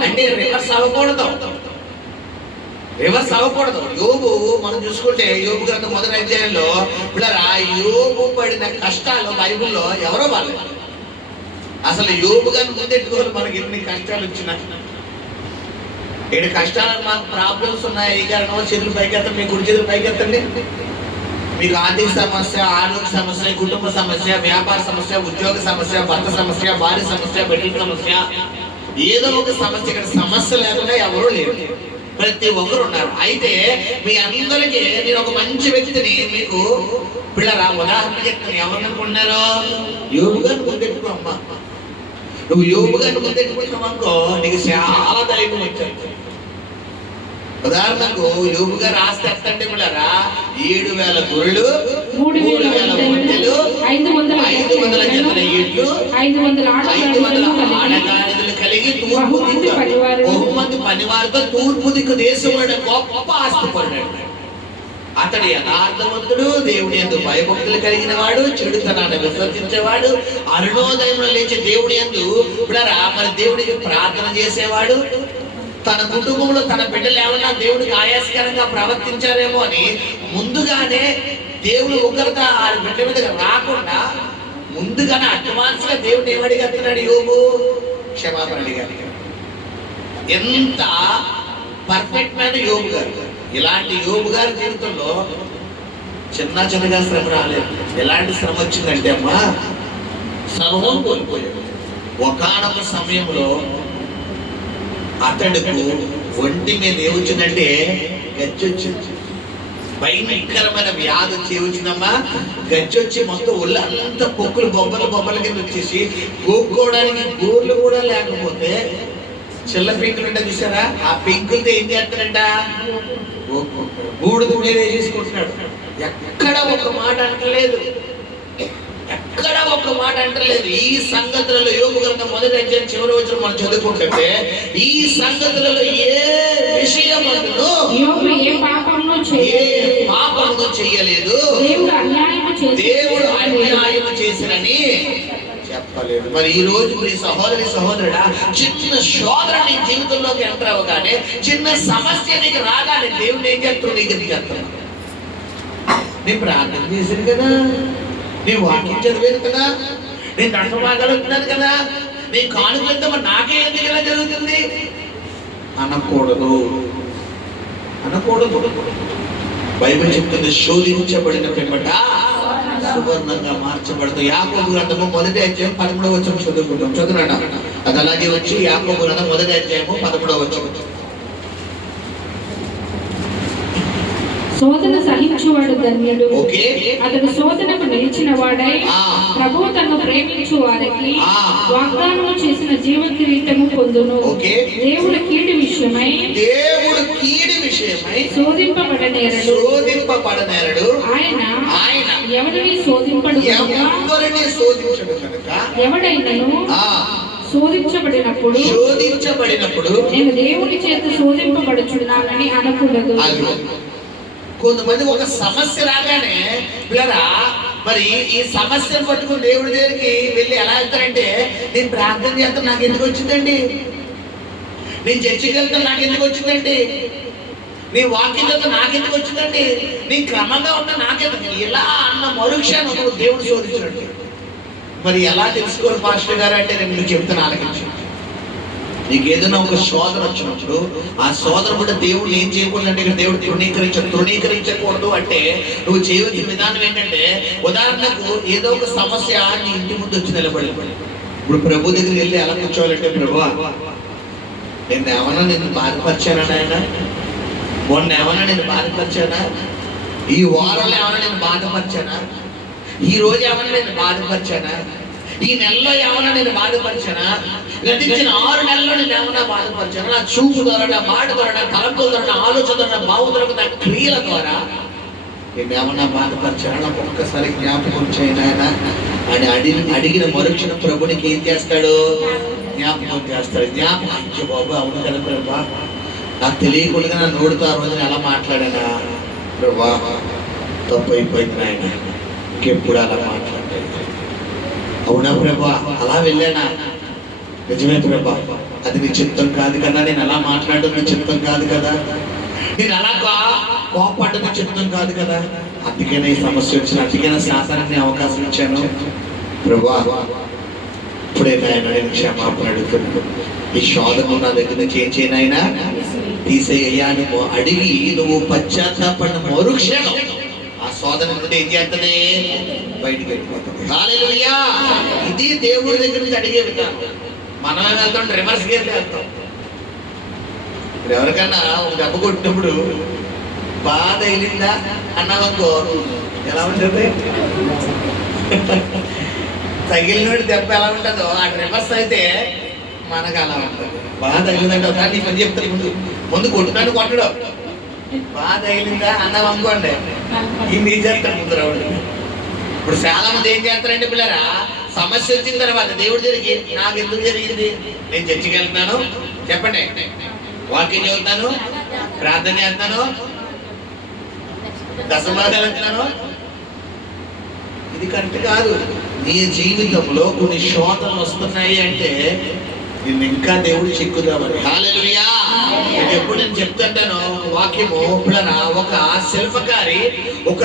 అంటే రివర్స్ అవ్వకూడదు. రివర్స్ అవ్వకూడదు. యోబు మనం చూసుకుంటే యోబు గ్రంథం 1వ అధ్యాయంలో పిల్లరా, యోబు పడిన కష్టాలు బైబిల్లో ఎవరో వాళ్ళు. అసలు యోబు గారిని ముందెట్టుకోవాలి. మనకి ఎన్ని కష్టాలు వచ్చినా, ఏడు కష్టాలు, మాకు ప్రాబ్లమ్స్ ఉన్నాయి, ఈ కారణం చేతులు పైకెత్తండి, మీ కుడి చేతులు పైకెత్తండి. మీకు ఆర్థిక సమస్య, ఆరోగ్య సమస్య, కుటుంబ సమస్య, వ్యాపార సమస్య, ఉద్యోగ సమస్య, భర్త సమస్య, భార్య సమస్య, బిడ్డల సమస్య, ఏదో ఒక సమస్య. ఇక్కడ సమస్య లేకుండా ఎవరూ లేరు, ప్రతి ఒక్కరు ఉన్నారు. అయితే మీ అందరికీ నేను ఒక మంచి వ్యక్తిని మీకు పిల్లరా ఉదాహరణ చెప్తాను. ఎవరిని అనుకుంటున్నారో, యోబు గారిని ముందెట్టుకో అమ్మా. నువ్వు యోబు గారిని ముందెట్టుకుంటావు అనుకో, నీకు చాలా ధైర్యం వచ్చాడు. ఉదాహరణకు యోబు గారు ఆస్తి ఎత్తండి పిల్లరా, 7,000 గొర్రెలు, 3,000 ఒంటెలు, 500 జతల ఎడ్లు, 500 ఆడగాడిదలు కలిగి బహుమంది పనివారితో తూర్పు దిక్కు దేశంలో గొప్ప ఆస్తి పడ్డాడు. అతడు యథార్థవంతుడు, దేవుని యందు భయభక్తులు కలిగిన వాడు, చెడుతనాన్ని విసర్జించేవాడు, అరుణోదయంలో లేచి దేవుని యందు పిల్లరా మరి దేవుడికి ప్రార్థన చేసేవాడు. తన కుటుంబంలో తన బిడ్డలు ఏమన్నా దేవుడికి ఆయాస్కరంగా ప్రవర్తించారేమో అని ముందుగానే దేవుడు ఉగ్రత ఆ బిడ్డ మీద రాకుండా ముందుగానే అడ్వాన్స్ గా దేవుడు ఏమడిగేస్తున్నాడు, యోబు క్షమాపణ అడిగాడు. ఎంత పర్ఫెక్ట్ మ్యాన్ యోబు గారు. ఇలాంటి యోబు గారి జీవితంలో చిన్నగా శ్రమ రాలేదు. ఎలాంటి శ్రమ వచ్చిందంటే అమ్మా, సర్వం కోల్పోయాడు. ఒకానొక సమయంలో అతడుకు ఒంటి మీద ఏమొచ్చిందంటే గజ్జొచ్చింది. భయంకరమైన వ్యాధి వచ్చి ఏమొచ్చిందమ్మా, గజ్జొచ్చి మొత్తం ఒళ్ళు అంతా పొక్కులు బొబ్బల కింద వచ్చేసి గోక్కోవడానికి గోర్లు కూడా లేకపోతే చిల్ల పెంకులు ఉంటాయి చూసారా, ఆ పెంకులతో ఏం చేస్తాడంట, బూడిద మీద వేసేసుకుంటున్నాడు. ఎక్కడ ఒక మాట అంటలేదు. ఈ సంగతులలో యోబు గ్రంథం 1వ అధ్యాయం చివరి వచనం మనం చదువుకుంటే, ఈ సంగతులలో ఏ విషయమును యోబు ఏ పాపమును చేయలేదు, దేవుడు అన్యాయము చేసినని చెప్పలేదు. మరి ఈ రోజు మీ సహోదరుడా, చిన్న శోధన నీ జీవితంలోకి ఎంటర్ అవ్వగానే, చిన్న సమస్య నీకు రాగానే దేవుడు ఏం చేస్తున్నాడు, నీకు ఎందుకు చేస్తున్నాడు? నీ ప్రార్థన చేశాను కదా, నీ వాక్యం చదివాను కదా, నేను నడపగలుగుతున్నాను కదా, నీ కానుకలతో మరి నాకే ఎందుకు ఇలా జరుగుతుంది అనకూడదు. బైబిల్ చెప్తుంది, శోధించబడిన పిమ్మట సువర్ణంగా మార్చబడతాం. యాకోబు గ్రంథము 1వ అధ్యాయం 13వ వచనం చదువుకుంటాం. చదువునా అది అలాగే వచ్చి యాకోబు గ్రంథం 1వ అధ్యాయము 13వ వచనం. శోధన సహించువాడు ధన్యుడు, ఓకే, అతడు శోధనకు నిలిచిన వాడై ప్రభువు తనను ప్రేమించు వారికి వాగ్దానము చేసిన జీవ కిరీటము పొందును. దేవుడు కీడు విషయమై శోధింపబడనేరడు. ఆయన ఎవరిని శోధింపడు కనుక ఎవడైనను శోధించబడినప్పుడు నేను దేవుని చేత శోధింపబడుచున్నానని అనకూడదు. కొంతమంది ఒక సమస్య రాగానే పిల్లరా మరి ఈ సమస్యను పట్టుకుని దేవుడి దగ్గరికి వెళ్ళి ఎలా వెళ్తారంటే, నేను ప్రార్థన చేస్తాను నాకు ఎందుకు వచ్చిందండి, నేను చర్చికి వెళ్తాను నాకు ఎందుకు వచ్చిందండి, నీ వాక్యం చేస్తాను నాకెందుకు వచ్చిందండి, నీ క్రమంగా ఉన్నా నాకెందుకు, ఇలా అన్న మరుక్షణం నువ్వు దేవుడు శోధించినట్టు. మరి ఎలా తెలుసుకోవాలి పాస్టర్ గారు అంటే, నేను మీకు చెప్తాను ఆలకించు. నీకు ఏదైనా ఒక శోధన వచ్చినప్పుడు ఆ శోధన కూడా దేవుడు ఏం చేయకూడదు అంటే, ఇక్కడ దేవుడు తృణీకరించకూడదు అంటే నువ్వు చేయవలసిన విధానం ఏంటంటే, ఉదాహరణకు ఏదో ఒక సమస్య నీ ఇంటి ముందు వచ్చి నిలబడి, ఇప్పుడు ప్రభు దగ్గరికి వెళ్ళి ఎలా కూర్చోవాలంటే, ప్రభువా నేను ఏమన్నా నేను బాధపరిచానా ఆయన, మొన్న ఏమన్నా నేను బాధపరిచానా, ఈ వారంలో ఏమన్నా నేను బాధపరిచానా, ఈ రోజు ఏమన్నా నేను బాధపరిచానా, ఈ నెలలో ఏమన్నా నేను బాధపరిచానా, గతించిన 6 నెలల్లో నేను ఏమన్నా బాధపరిచానా, నా చూపు ద్వారా, నా మాట ద్వారా, నా తలంపుల ద్వారా, నా ఆలోచన ద్వారా, నా భావం ద్వారా, నా క్రియల ద్వారా నేను ఏమన్నా బాధపరిచానా, నాకు ఒక్కసారి జ్ఞాపకం చేయను ఆయన అని అడిగిన మరుక్షణ ప్రభునికి ఏం చేస్తాడు, జ్ఞాపకం చేస్తాడు. జ్ఞాపకం బాబు, అవును కదా ప్రభా, నాకు తెలియకుండా నా నోడుతో ఆ రోజున ఎలా మాట్లాడానా ప్రభా, తప్పు అయిపోయింది ఆయన, ఇంకెప్పుడు అలా మాట్లాడలేదు. అవునా ప్రభా, అలా వెళ్ళానా, నిజమే ప్రభా, అది నీ చిత్తం కాదు కదా, నేను అలా మాట్లాడడం నీ చిత్తం కాదు కదా, నేను అలా కోపపడడం నీ చిత్తం కాదు కదా, అందుకనే ఈ సమస్య వచ్చిన, అందుకనే శాసనాన్ని అవకాశం ఇచ్చాను ప్రభా, ఇప్పుడే నాయన నేను క్షమాపణ అడుగుతున్నాను, ఈ శోధన నా దగ్గర నుంచి ఏం చేయను ఆయన తీసేయ్యా అని అడిగి నువ్వు పశ్చాత్తాపడిన మరుక్షణం ఆ శోధన నుండి ఏం చేస్తనే బయటికి వెళ్ళిపోతుంది. హల్లెలూయా. ఇది దేవుడి దగ్గర నుంచి అడిగే విధానం. మనం వెళ్తాం రివర్స్ గేర్లు వెళ్తాం. ఇప్పుడు ఎవరికన్నా ఒక దెబ్బ కొట్టినప్పుడు బాధ వెళ్ళిందా అన్నావనుకో ఎలా ఉంటుంది, తగిలినోడి దెబ్బ ఎలా ఉంటుందో ఆ రివర్స్ అయితే మనకు అలా ఉంటుంది. బాగా తగిలిందంటే ఒకసారి నీ పని చెప్తాను, ముందు కొట్టుతాను కొట్టడం. బాగా తగిలిందా అన్నాం అనుకోండి, ఈ నీ చేస్తాను ముందు రావడం. ఇప్పుడు చాలా మంది ఏం చేస్తారంటే పిల్లరా, సమస్య వచ్చిన తర్వాత దేవుడి జరిగి నాకు ఎందుకు జరిగింది, నేను చర్చికి వెళ్తున్నాను చెప్పండి, వాక్యం చదువుతాను, ప్రార్థన చేస్తాను, దశభాగాలు వెళ్తున్నాను, ఇది కరెక్ట్ కాదు. నీ జీవితంలో కొన్ని శోధనలు వస్తున్నాయి అంటే నిన్ను ఇంకా దేవుడు చిక్కుదామని. హల్లెలూయా. ఎప్పుడు నేను చెప్తుంటాను ఒక వాక్యము, పిల్లరా, ఒక శిల్పకారి ఒక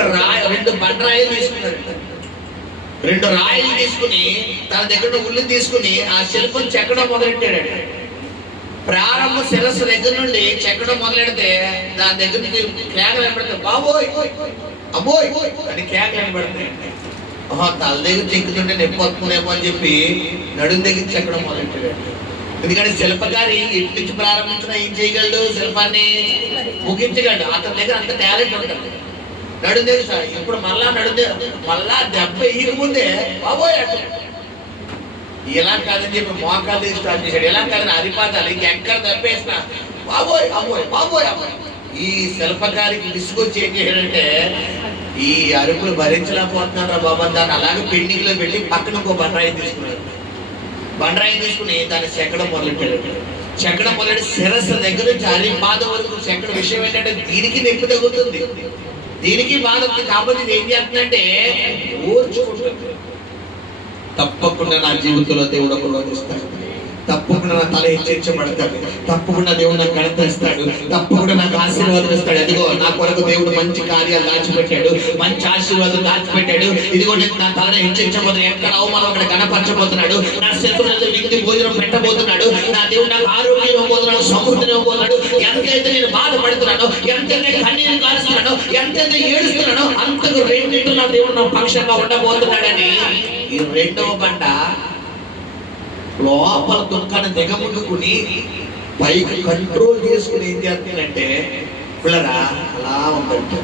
రెండు బండరాయిలు తీసుకున్నాడు. రెండు రాయిలు తీసుకుని తన దగ్గర ఉల్లి తీసుకుని ఆ శిల్పం చెక్కడం మొదలెట్టాడు. ప్రారంభ శిరస్సు దగ్గర నుండి చెక్కడం మొదలెడితే దాని దగ్గర నుంచి కేకలు వినబడతాయి, బాబోయ్ అబ్బోయ్ అని కేకలు వినబడతాయి. తల దగ్గర చెక్కుతుంటే నొప్పి వస్తుందేమో అని చెప్పి నడుం దగ్గర చెక్కడం మొదలెట్టాడు. ఎందుకంటే శిల్పకారి ఇంటి నుంచి ప్రారంభించిన ఏం చేయగలడు, శిల్పాన్ని ముగించగలడు. అతని దగ్గర అంత టాలెంట్ ఉంటుంది. నడుం దగ్గర సార్ ఇప్పుడు మళ్ళా మళ్ళా దెబ్బ ముందే బాబోయ్ అటు ఇలా కాదని చెప్పి మోకాలు దగ్గర స్టార్ట్ చేశాడు. ఎలా కాదని అరిపాదాలు ఇంకెక్కడ దెబ్బేసిన బాబోయ్ అబ్బోయ్ బాబోయ్ అబ్బోయ్. ఈ శిల్పకారికి విసుగొచ్చి ఏం చేశాడంటే, ఈ అరుపులు భరించలేకపోతున్నాడు రా బాబా, దాన్ని అలాగే పెండింగ్ లో వెళ్ళి పక్కన ఇంకో బండరాయి తీసుకున్నాడు. బండరాయి తీసుకుని దాన్ని చెక్కడం మొదలెట్టాడు. చెక్కడం మొదలెట్టి శిరస్సు దగ్గర నుంచి అరిపాద వరకు చెక్కడం. విషయం ఏంటంటే దీనికి నొప్పి తగ్గుతుంది, దీనికి బాధ ఉంది. కాబట్టి ఏం చేస్తుందంటే ఓర్చుకుంటుంది. తప్పకుండా నా జీవితంలో దేవుడు ప్రవర్తిస్తాడు, తప్పకుండా నా తల హెచ్చరించబడతాడు, తప్పకుండా దేవుడు నాకు ఘనత ఇస్తాడు, తప్పకుండా నాకు ఆశీర్వాదం ఇస్తాడు. అదిగో నా కొరకు దేవుడు మంచి కార్యాలు దాచిపెట్టాడు, మంచి ఆశీర్వాదం దాచిపెట్టాడు. ఇదిగో నేను నా తలని హెచ్చరించబోతున్నాడు, ఎక్కడ అవమానం అక్కడ కనపరచబోతున్నాడు, నా శత్రువులతో విందు భోజనం పెట్టబోతున్నాడు, నా దేవుడు నాకు ఆరోగ్యం ఇవ్వబోతున్నాడు, సమృద్ధిని ఇవ్వబోతున్నాడు. ఎంతైతే నేను బాధపడుతున్నానో, ఎంతైతే కన్నీరు కారుస్తున్నానో, ఎంతైతే ఏడుస్తున్నానో అంతకు రెండింటి నా దేవుడు నా పక్షంగా ఉండబోతున్నాడని ఈ రెండవ బండ లోపల దుఃఖాన్ని దిగముట్టుకుని పైకి కంట్రోల్ చేసుకుని ఏం చేస్తుందంటే పిల్లరా అలా ఉందంటే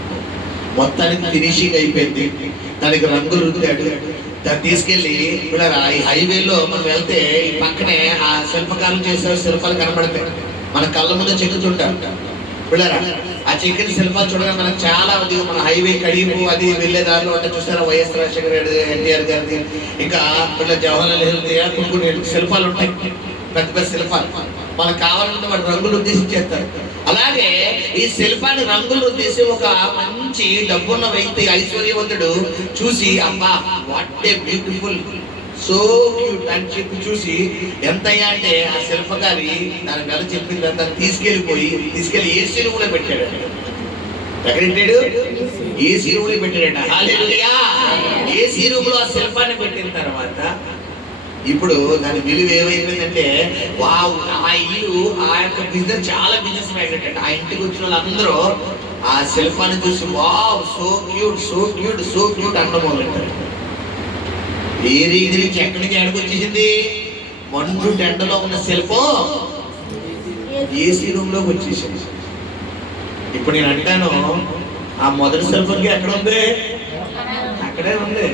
మొత్తానికి ఫినిషింగ్ అయిపోయింది. దానికి రంగులు రుద్దాడు. దాన్ని తీసుకెళ్ళి పిల్లరా ఈ హైవేలో మనం వెళ్తే ఈ పక్కనే ఆ శిల్పకారులు చేసే శిల్పాలు కనబడతాయి, మన కళ్ళ ముందు చెక్కుతుంటారు. పిల్లరా ఆ చెక్కిన శిల్పాలు చూడగా మనకు చాలా మన హైవే కడిపు అది వెళ్ళే దారిలో అంటే చూసారా, వైఎస్ రాజశేఖర రెడ్డి, ఎన్టీఆర్ గారిది, ఇంకా పిల్లల జవహర్లాల్ నెహ్రూ కొన్ని శిల్పాలు ఉంటాయి, పెద్ద పెద్ద శిల్పాలు. మనకు కావాలంటే వాడు రంగులు ఉద్దేశించేస్తారు. అలాగే ఈ శిల్పాన్ని రంగులు ఉద్దేశి ఒక మంచి డబ్బున్న వ్యక్తి ఐశ్వర్యవంతుడు చూసి, అబ్బా what a beautiful, so cute అని చెప్పి చూసి ఎంతయ్యా అంటే ఆ శిల్పకారి దాని వెల చెప్పింది దాన్ని తీసుకెళ్లి ఏసీ రూమ్ లో పెట్టాడు. ఎక్కడెట్టాడు? ఏసీ రూమ్ లో పెట్టాడట. హల్లెలూయా. ఏసీ రూమ్ లో ఆ శిల్పాన్ని పెట్టిన తర్వాత ఇప్పుడు దాని విలువ ఏమైపోయిందంటే, వావ్, ఆ ఇల్లు ఆ యొక్క బిజినెస్ చాలా బిజినెస్ మ్యాగ్నెట్. ఆ ఇంటికి వచ్చిన వాళ్ళందరూ ఆ శిల్పాన్ని చూసి wow so cute so cute so cute అనడం మొదలెట్టారు. ఏ రీతి నుంచి ఎక్కడి నుంచి ఎక్కడికి వచ్చేసింది? మండు టెండలో ఉన్న శిల్పం ఏసీ రూమ్ లోకి వచ్చేసింది. ఇప్పుడు నేను అంటాను, ఆ మొదటి శిల్పంకి ఎక్కడ ఉంది? అక్కడే ఉంది.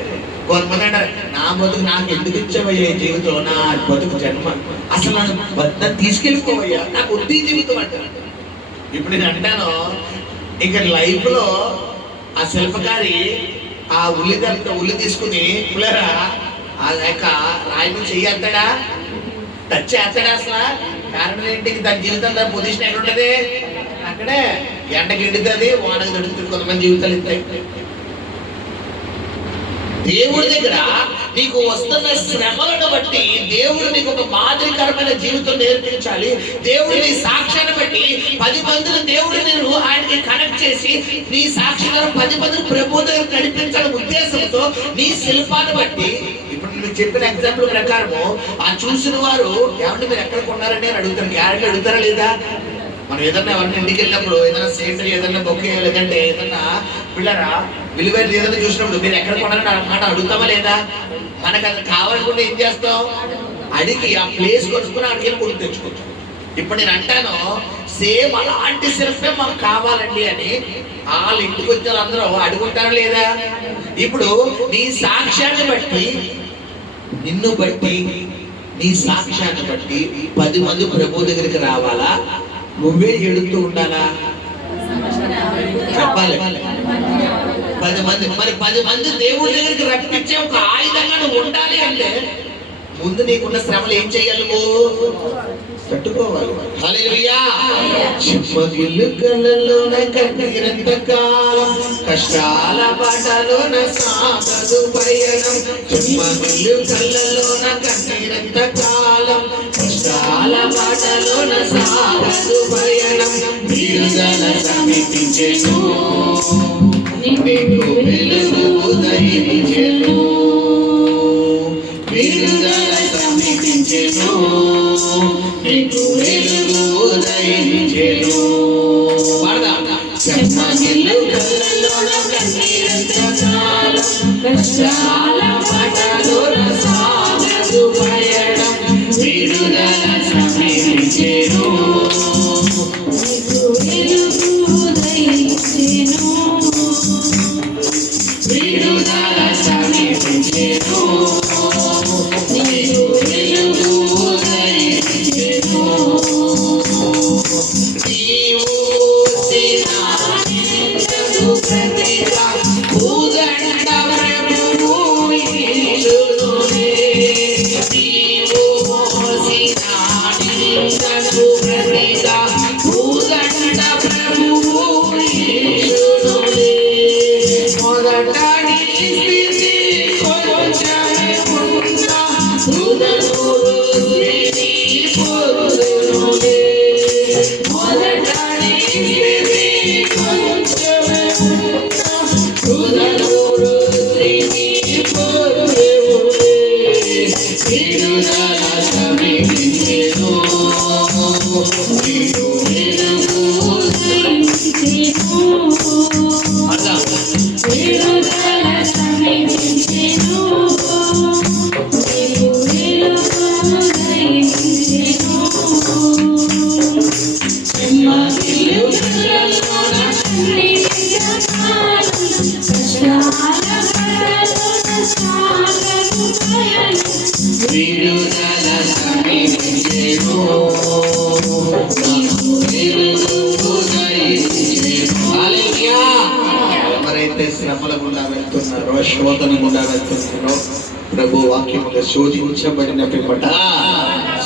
కొంతమంది అంటారు, నా బతుకు నాకు ఎందుకు ఇచ్చావయ్యా ఈ జీవితం, నా బతుకు జన్మ, అసలు నన్ను తీసుకెళ్ళిపోవయ్యా, నాకు వద్దు జీవితం అంటారు. ఇప్పుడు నేను అంటాను, ఇక లైఫ్ లో ఆ శిల్పకారి ఆ ఉల్లి తీసుకుని పులరా ఆ యొక్క రాయి నుంచి చెయ్యేస్తాడా, టచ్ చేస్తాడా? అసలు కారణం ఏంటి? దాని జీవితం దాని పొజిషన్ ఎక్కడ ఉంటుంది? అక్కడే. ఎండకి ఎండుతుంది, వానకి దొరుకుతుంది. కొంతమంది జీవితాలు ఇస్తాయి. దేవుడి దగ్గర నీకు వస్తున్న శ్రమలను బట్టి దేవుడు నీకు ఒక మాదిరికరమైన జీవితం నేర్పించాలి. దేవుడు నీ సాక్ష్యాన్ని బట్టి 10 మందిని దేవుడు నేను ఆయనకి కనెక్ట్ చేసి నీ సాక్షిగా 10 మందిని ప్రభు దగ్గర నడిపించాలనే ఉద్దేశంతో నీ శిల్పాన్ని బట్టి, ఇప్పుడు నేను చెప్పిన ఎగ్జాంపుల్ ప్రకారము ఆ చూసిన వారు ఏమంటే మీరు ఎక్కడ కొన్నారండి అని అడుగుతారు. గ్యారెంటీ అడుగుతారా లేదా? మనం ఏదన్నా ఎవరిని ఇంటికి వెళ్ళినప్పుడు ఏదైనా సేంటర్ ఏదైనా బొక్కే లేదంటే ఏదన్నా పిల్లరా విలువైన ఏదైనా చూసినప్పుడు మీరు ఎక్కడ కొన్నారని అన్నమాట అడుగుతామా లేదా? మనకు అది కావాలనుకుంటే ఏం చేస్తాం? అడిగి ఆ ప్లేస్ కొనుక్కుని అడిగి కొడుకు తెచ్చుకోవచ్చు. ఇప్పుడు నేను అంటాను, సేమ్ అలాంటి శిల్పే మాకు కావాలండి అని వాళ్ళ ఇంటికి వచ్చే వాళ్ళందరూ అడుగుంటారా లేదా? ఇప్పుడు నీ సాక్ష్యాన్ని బట్టి, నిన్ను బట్టి నీ సాక్ష్యాన్ని బట్టి 10 మంది ప్రభు దగ్గరికి రావాలా, నువ్వే ఎడుతూ ఉండాలా? చెప్పాలి. 10 మంది. మరి 10 మంది దేవుడి దగ్గరికి రప్పించే ఒక ఆయుధంగా నువ్వు ఉండాలి అంటే ముందు నీకున్న శ్రమలు ఏం చేయాలి? నువ్వు తట్టుకోవాలి. హల్లెలూయా. చిమ్మగిల్లు కళ్ళలోన కన్నీరంత కాలం, కష్టాల బాటలోన సాగదు పయనం. చిమ్మగిల్లు కళ్ళలోన కన్నీరంత కాలం, కష్టాల బాటలోన సాగదు పయనం. విడుదల సమీపించెను, నీకు వెలుగు ఉదయించెను. విడుదల సమీపించెను, నీకు వెలుగు ఉదయించెను. చెమ్మగిల్లు కళ్ళలోన కన్నీరంత కాలం, కష్టాల బాటలోన సాగదు పయనం. విడుదల సమీపించెను, నీకు వెలుగు ఉదయించెను. విడుదల సమీపించెను, నీకు వెలుగు ఉదయించెను. నీవు సినానిందకు ప్రతిగా పూదండ ప్రభువు యేసునే. నీవు సినానిందకు ప్రతిగా పూదండ ప్రభువు యేసునే. మొదట నీ స్థితి కొంచెమే ఉన్నా, తుదనూరు స్థితి పొందెనులే. మొదట నీ స్థితి కొంచెమే ఉన్నా, తుదనూరు స్థితి పొందెనులే. విడుదల సమీపించెను, నీకు వెలుగు ఉదయించెను. విడుదల సమీపించెను, నీకు వెలుగు ఉదయించెను. చెమ్మగిల్లు కళ్ళలోన కన్నీరంత కాలం, కష్టాల బాటలోన సాగదు పయనం. విడుదల సమీపించెను, నీకు వెలుగు ఉదయించెను. హల్లెలూయా. ఎవరైతే శ్రమల గుండా వెళ్తున్నారో, శోధన గుండా వెళ్తున్నారో, ప్రభు వాక్యముగా శోధించబడిన పిమ్మట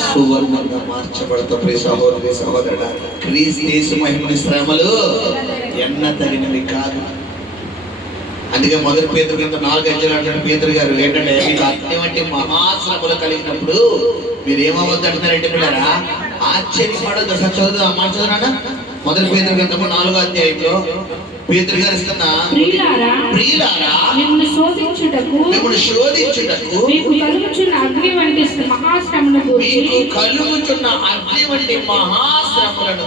సువర్ణంగా మార్చబడతాం. ప్రియ సహోదరి సహోదరుడా, క్రీస్తు యేసు మహిమని శ్రమలు ఎన్న తగినవి కాదు. అందుకే 1 పేతురు కింద 4 అధ్యాయాలు అంటాడు పేతురు గారు ఏంటంటే, మీకు అటువంటి మహాశ్రమలు కలిగినప్పుడు మీరు ఏమవద్దు అంటున్నారంటే పిల్లరా, ఆశ్చర్యపడదు. అసలు చదువు ఆ మాట చదువునా? 1 పేతురు కింద 4వ అధ్యాయంలో పేతురు గారు ఇస్తున్న, ప్రియులారా మిమ్మల్ని శోధించుటకు మీకు కలుగుచున్న అగ్ని వంటి మహాశ్రమను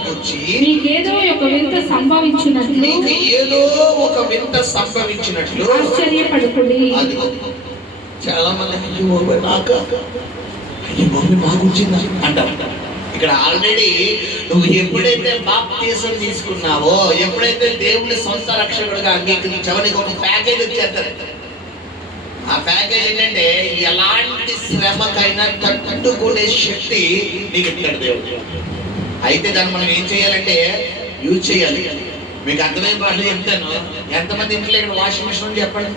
గూర్చి, మీకేదో ఒక వింత సంభవించినట్లు ఆశ్చర్యపడుతుంది. చాలా మంది అయ్యో నాకు వచ్చిందా అంటారు. ఇక్కడ ఆల్రెడీ నువ్వు ఎప్పుడైతే బాప్తిసం తీసుకున్నావో, ఎప్పుడైతే దేవుని సొంత రక్షకుడిగా అంగీకరించావో, నీకు ఒక ప్యాకేజ్ వచ్చేస్తారు. ఆ ప్యాకేజ్ ఏంటంటే ఎలాంటి శ్రమకైనా తట్టుకునే శక్తి నీకు ఇస్తాడు దేవుడు. అయితే దాన్ని మనం ఏం చేయాలంటే యూజ్ చేయాలి. మీకు అర్థమైన భాషలో చెప్తాను. ఎంతమంది ఇంట్లో ఇక్కడ వాషింగ్ మిషన్ ఉంది చెప్పండి?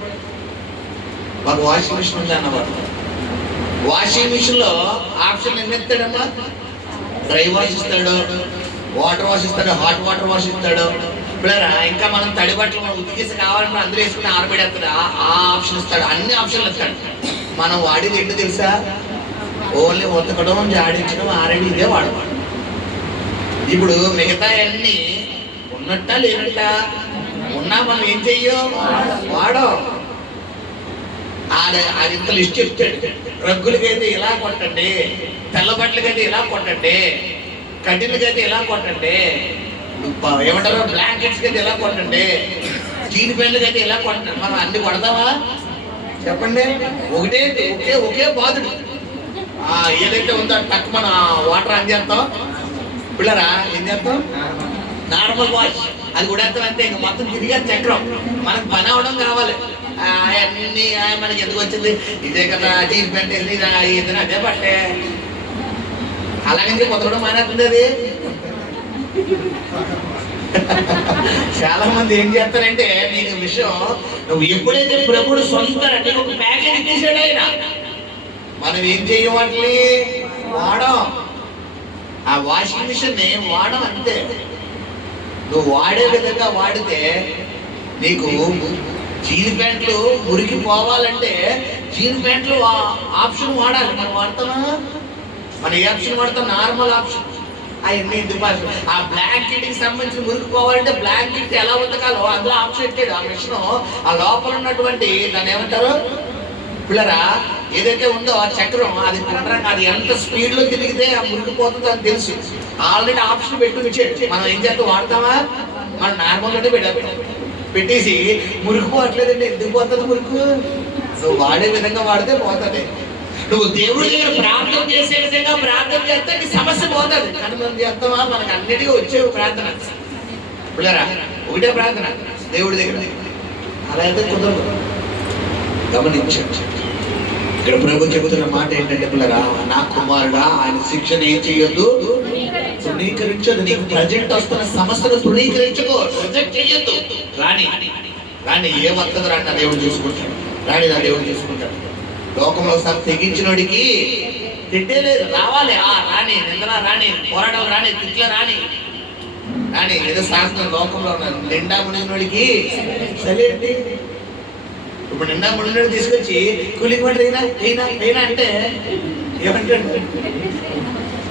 మాకు వాషింగ్ మిషన్ ఉంది అన్నమాట. వాషింగ్ మిషన్ లో ఆప్షన్ ఎన్ని ఇస్తాడమ్మా? డ్రై వాష్ ఇస్తాడు, వాటర్ వాష్ ఇస్తాడు, హాట్ వాటర్ వాష్ ఇస్తాడు. పిల్లరా ఇంకా మనం తడి బట్టలు మనం ఉతికేసి కావాలంటే అందరూ వేసుకుని ఆరబెడేస్తాడు. ఆ ఆప్షన్ ఇస్తాడు, అన్ని ఆప్షన్లు ఇస్తాడు. మనం వాడేది ఏంటో తెలుసా? ఓన్లీ ఉతకడం, జాడించడం, ఆరేది ఇదే వాడతాం. ఇప్పుడు మిగతా అన్ని ఉన్నట్ట లేనట్ట ఉన్నా మనం ఏం చెయ్యో వాడో. అది ఇంత లిస్ట్ చెప్తాడు. రగ్గులకైతే ఇలా కొట్టండి, తెల్ల బట్టలకైతే ఇలా కొట్టండి, కటిన్లకైతే ఇలా కొట్టండి, ఏమంటారు బ్లాంకెట్స్ అయితే ఇలా కొట్టండి, జీన్ పెన్లకైతే ఇలా కొట్టండి. మనం అన్ని కొడతామా చెప్పండి? ఒకే బాధుడు. ఏదైతే ఉందో టక్ మన వాటర్ ఆన్ చేస్తాం. పిల్లరా ఏం చేస్తాం? నార్మల్ వాష్ అది కూడా అంతే, ఇంకా మొత్తం తిరిగి చక్రం. మనకు పని అవడం కావాలి. అన్ని మనకి ఎందుకు వచ్చింది, ఇదే కదా జీన్స్ ప్యాంట్ ఏదైనా అదే పట్టే, అలాగని కొత్త కూడా మానేస్తుంది అది. చాలా మంది ఏం చేస్తారంటే, నీకు విషయం నువ్వు ఎప్పుడైతే ప్రభుడు సొంత నీకు ఒక ప్యాకేజ్ ఇచ్చేసాడు ఆయన, మనం ఏం చేయవాటి వాడం. ఆ వాషింగ్ మిషన్ ని వాడం అంతే. నువ్వు వాడే విధంగా వాడితే, నీకు జీన్ ప్యాంట్లు మురికి పోవాలంటే జీన్ ప్యాంట్లు ఆప్షన్ వాడాలి. మనం వాడతామా? మనం ఏ ఆప్షన్ వాడతాం? Normal option. అవన్నీ ఎందుకు ఆ బ్లాంకెట్ కి సంబంధించిన మురికి పోవాలంటే బ్లాంకెట్ ఎలా ఉతకాలో అందులో ఆప్షన్ పెట్టాడు ఆ మిషన్. ఆ లోపల ఉన్నటువంటి దాన్ని ఏమంటారు పిల్లరా, ఏదైతే ఉందో ఆ చక్రం, అది గుండ్రంగా అది ఎంత స్పీడ్ లో తిరిగితే ఆ మురికి పోతుందో అని తెలుసు. ఆల్రెడీ ఆప్షన్ పెట్టు ఇచ్చాడు. మనం ఏం చేస్తాం, వాడతామా? మనం నార్మల్గానే పెట్టేసి మురికి పోవట్లేదండి. ఎందుకు పోతుంది మురుకు? నువ్వు వాడే విధంగా వాడితే పోతుంది. నువ్వు దేవుడి దగ్గర ప్రార్థన చేసే విధంగా ప్రార్థన చేస్తే నీ సమస్య పోతుంది. కానీ మనం చేస్తామా? మనకు అన్నిటికీ వచ్చే ప్రార్థన పిల్లరా, ఒకటే ప్రార్థన దేవుడి దగ్గర. అలా అయితే కుదరదు. గమనించండి, ఇక్కడ ప్రభు చెబుతున్న మాట ఏంటంటే, పిల్లరా, నా కుమారుడా, ఆయన శిక్షణ ఏం చేయొద్దు, తృణీకరించదు. నీకు ప్రజెంట్ వస్తున్న సమస్యను తృణీకరించుకో, రిజెక్ట్ చేయొద్దు. రాని ఏమవుతుందో రాని నా దేవుడు చూసుకుంటాడు. రాని నా దేవుడు చూసుకుంటాడు. లోకంలో ఒకసారి తెగించినోడికి తిట్టేలేదు, రావాలి. రాని నిందన రాని, పోరాటాలు రాని, తిట్ల రాని ఏదో శాస్త్రం లోకంలో ఉన్నారు. నిండా మునిగినోడికి సరేంటి. ఇప్పుడు నిండా మునిగినోడు తీసుకొచ్చి కూలింగ్ వాటర్ అయినా అంటే ఏమంటాడు?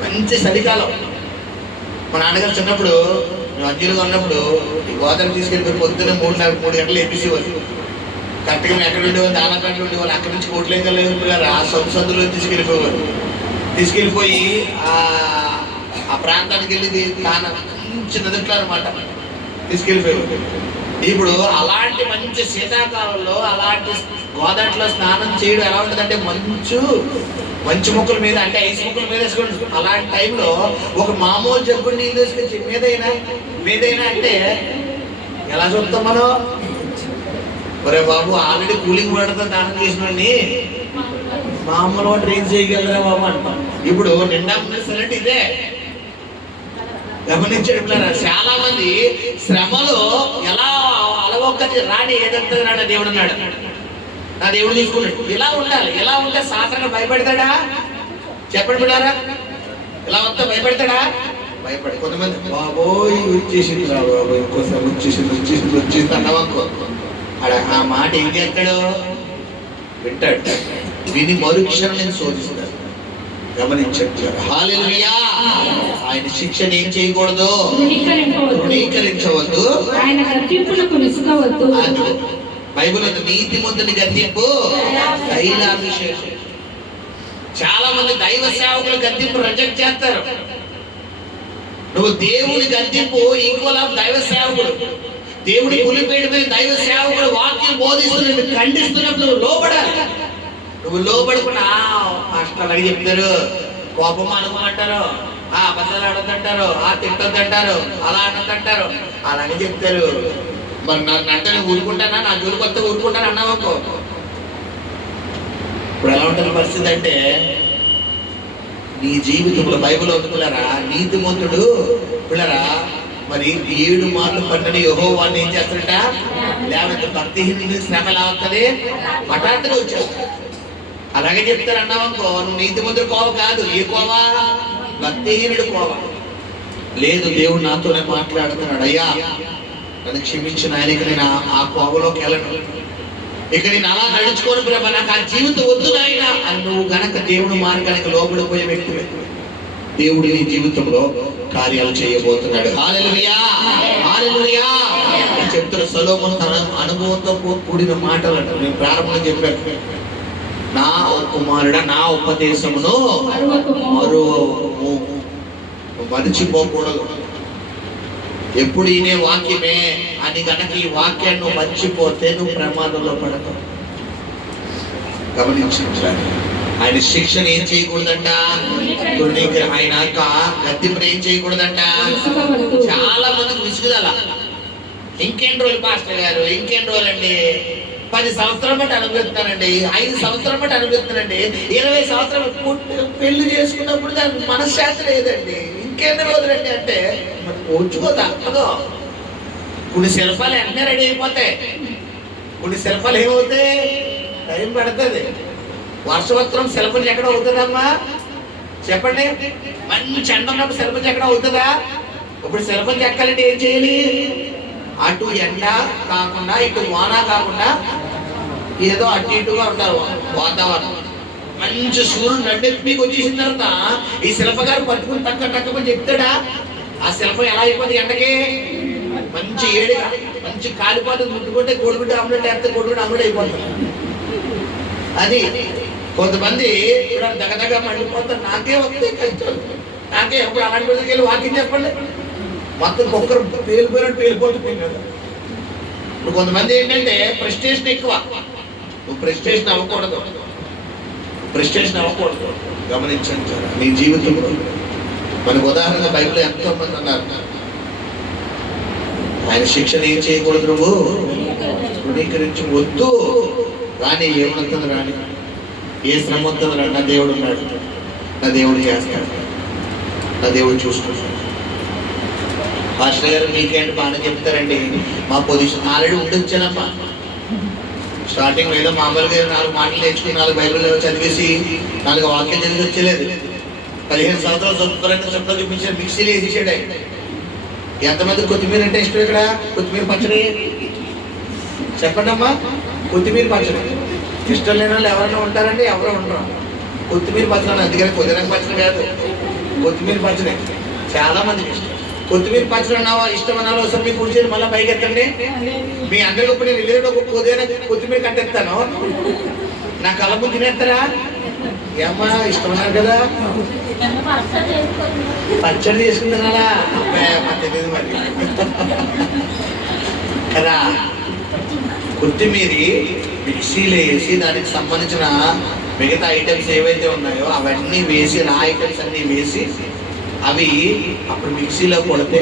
మంచి చలికాలం. మా నాన్నగారు చిన్నప్పుడు మేము అజ్జీలుగా ఉన్నప్పుడు ఈ గోదావరి తీసుకెళ్ళిపోయి పొద్దున్న 3 గంటలు ఎప్పించేవారు. కరెక్ట్గా మేము ఎక్కడ ఉండేవాళ్ళు, దానాపేటలో ఉండేవాళ్ళు. అక్కడి నుంచి కోట్లేకలు ఆ సందులో తీసుకెళ్ళిపోయి ఆ ప్రాంతానికి వెళ్ళి చిన్న నదుట్లో అనమాట తీసుకెళ్ళిపోయారు. ఇప్పుడు అలాంటి మంచి శీతాకాలంలో అలాంటి గోదావరిలో స్నానం చేయడం ఎలా ఉంటుందంటే, మంచు ముక్కల మీద, అంటే ఐస్ ముక్కల మీద వేసుకోండి. అలాంటి టైంలో ఒక మామూలు జగ్గు నీళ్ళు వేసుకొచ్చి మీదైనా అంటే ఎలా చూస్తాం మనం? ఒరే బాబు, ఆల్రెడీ కూలింగ్ వాటర్తో స్నానం చేసినోడిని మామూలు వాటర్ ఏం చేయగలరా బాబు అంటాం. ఇప్పుడు నిండా మునిగినట్టు ఇదే. గమనించడం చాలా మంది శ్రమలో ఎలా అలవొక్కది రాని ఏదంటే రాని దేవుడు అన్నాడు, నా దేవుడు తీసుకున్నాడు. ఇలా ఉండాలి. ఇలా ఉంటే సాధారణంగా భయపడతాడా? చెప్పండి బిడ్డారా, ఇలా వస్తే భయపడతాడా? భయపడి కొంతమంది బాబోయ్ వచ్చేసింది రా బాబోయ్, ఇంకోసారి వచ్చేసింది అన్నవనుకో, ఆ మాట ఏం చేస్తాడు? వింటాడు. విని మరుక్షణం నేను శోధిస్తాడు. గమనించండి, హల్లెలూయా. ఆయన శిక్షణ ఏం చేయకూడదు, తృణీకరించవద్దు, ఆయన గద్దింపులకు విసుగవద్దు. బైబిల్ నీతిమంతుని గద్దింపు దైవాభిషేకం. చాలా మంది దైవ సేవకులు గద్దింపు రిజెక్ట్ చేస్తారు. నువ్వు దేవుని గద్దింపు ఈక్వల్ ఆఫ్ దైవ సేవకుడు. దేవుడి పులిపేట మీద దైవ సేవకుడు వాక్యం బోధిస్తున్నట్టు ఖండిస్తున్నప్పుడు నువ్వు లోబడాలి. నువ్వు లోబడుకున్నా పాస్టర్లు అలాగే చెప్తారు, కోపం అనుకోమంటారు, అబద్ధాలు ఆడొద్దంటారు, తిట్టొద్దంటారు, అలా అనొద్దంటారు, అలాగే చెప్తారు. మరి నన్ను అంటే నేను ఊరుకుంటానా? నా జోలికి వస్తే ఊరుకుంటాను అన్నావనుకో. ఇప్పుడు ఎలా ఉంటుంది పరిస్థితి అంటే, నీ జీవితంలో బైబిల్ వదుకులరా, నీతిమంతుడు పిల్లరా, మరి 7 మార్లు పన్నని యెహోవాని ఏం చేస్తాడట? లేకపోతే భక్తిహీనుడి శ్రమ ఎలా వస్తుంది? హఠాత్తుగా వచ్చేస్తాడు. అలాగే చెప్తారు అన్నావనుకో, నువ్వు నీతిమంతుడు కోవ కాదు. ఏ కోవా? భక్తిహీనుడు కోవ. లేదు, దేవుడు నాతోనే మాట్లాడుతున్నాడు. అయ్యా నన్ను క్షమించిన ఆయనకి నేను ఆ కోవలోకి వెళ్ళను, ఇక నేను అలా నడుచుకోను ప్రభా, నాకు ఆ జీవితం వద్దు నాయనా అని నువ్వు గనక దేవుడు మార్గానికి లోబడిపోయే వ్యక్తివే, దేవుడు నీ జీవితంలో కార్యాలు చేయబోతున్నాడు. హల్లెలూయా, హల్లెలూయా. చెప్తున్న సొలొమోను తన అనుభవంతో కూడిన మాటలు అంటారు. నేను ప్రారంభంలో చెప్పాను, నా కుమారుడా నా ఉపదేశమును మరిచిపోకూడదు. ఎప్పుడు ఈయనే వాక్యమే అని గనక ఈ వాక్యాన్ని నువ్వు మర్చిపోతే నువ్వు ప్రమాదంలో పడతావు. గమనించాలి, ఆయన శిక్షణ ఏం చేయకూడదంట, ఆయన గద్దింపుని ఏం చేయకూడదంట. చాలా మందికి ఇంకెన్ని రోజులు పాస్టర్ గారు, ఇంకెన్ని రోజులు అండి? 10 సంవత్సరాల బట్టి అనుభవిస్తానండి, 5 సంవత్సరాల బట్టి అనుభవిస్తానండి, 20 సంవత్సరాలు పెళ్లి చేసుకున్నప్పుడు దానికి మనశ్శాంతి లేదండి, ఇంకెన్ని రోజులండి అంటే ఓర్చుకోదా? అదో కొన్ని శిల్పాలు వెంటనే రెడీ అయిపోతాయి, కొన్ని శిల్పాలు ఏమవుతాయి, టైం పడుతుంది. వర్షవస్త్రం శిల్పం ఎక్కడ అవుతుందమ్మా చెప్పండి? మంచి ఎండ ఉన్నప్పుడు శిల్పం ఎక్కడ అవుతుందా? ఇప్పుడు శిల్పం చెక్కాలంటే ఏం చేయాలి? అటు ఎండ కాకుండా ఇటు వాన కాకుండా ఏదో అటు ఇటుగా ఉంటారు వాతావరణం. మంచి సూర్యుడు అంటే మీకు వచ్చేసిన తర్వాత ఈ శిల్పగారు పట్టుకుని టక్కమని చెప్తాడా? ఆ శిల్పం ఎలా అయిపోతుంది? ఎండకి మంచి ఏడిగా మంచి కాలిపోతుంది, ముట్టుకుంటే కోడిగుడ్డ ఆమ్లెట్ వేస్తే కోడిగుడ్డ ఆమ్లెట్ అయిపోతుంది. అది కొంతమంది దగ్గరగా మండిపోతారు. నాకే వస్తే కష్టం, నాకే ఎప్పుడు అలాంటి రోజుకి వెళ్ళి వాకింగ్ చెప్పండి, మొత్తం కుక్కరు పేలిపోతుంది కదా. ఇప్పుడు కొంతమంది ఏంటంటే ప్రెస్టేషన్ ఎక్కువ. నువ్వు ప్రెస్టేషన్ అవ్వకూడదు, ప్రెస్టేషన్ అవ్వకూడదు. గమనించండి సార్ నీ జీవితంలో. మనకు ఉదాహరణగా బైబిల్లో ఎంతో మంది ఉన్నారు, ఆయన శిక్షణ ఏం చేయకూడదు, నువ్వు తృణీకరించి వద్దు, రాని ఏమవుతుంది రాని, ఏ శ్రమ వస్తుంది రా, నా దేవుడు ఉన్నాడు, నా దేవుడు చేస్తాడు, నా దేవుడు చూసుకుంటాడు. పాస్టర్ గారు మీకేంటి బాగానే చెప్తారండి, మా పొజిషన్ ఆల్రెడీ ఉండొచ్చానమ్మా. స్టార్టింగ్ ఏదో మామూలుగా 4 మాటలు నేర్చుకుని 4 బైబిల్ చదివేసి 4 వాక్యాలు చదివి వచ్చేలేదు. 15 సంవత్సరాలు చదువుతారంటే చుట్టూ చూపించారు, మిక్సీలు వేసేసాడు ఆయన. ఎంతమంది కొత్తిమీర అంటే ఇష్టం? ఇక్కడ కొత్తిమీర పచ్చడి చెప్పండి అమ్మా. కొత్తిమీర పచ్చడి ఇష్టం లేని వాళ్ళు ఎవరైనా ఉంటారండి? ఎవరో ఉండరు. కొత్తిమీర పచ్చడి, అందుకని కొద్దిరంగ పచ్చడి కాదు, కొత్తిమీర పచ్చడి చాలా మందికి ఇష్టం. కొత్తిమీర పచ్చడి అన్నావా ఇష్టం అన్నా ఒకసారి మీకు కూర్చొని మళ్ళీ పైకి ఎత్తండి. మీ అందరికీ ఇప్పుడు నేను వెళ్ళేటప్పుడు ఒక కొత్తిమీర కట్టేస్తాను, నా కళ్ళ ముందు తినేస్తారా? ఏమ్మా ఇష్టం అన్నారు కదా, పచ్చడి చేసుకుంటున్నారా? అబ్బాయి తెలియదు మరి కదా. కొత్తిమీర మిక్సీలో వేసి దానికి సంబంధించిన మిగతా ఐటమ్స్ ఏవైతే ఉన్నాయో అవన్నీ వేసి, రా ఐటమ్స్ అన్నీ వేసి అవి అప్పుడు మిక్సీలో కొడితే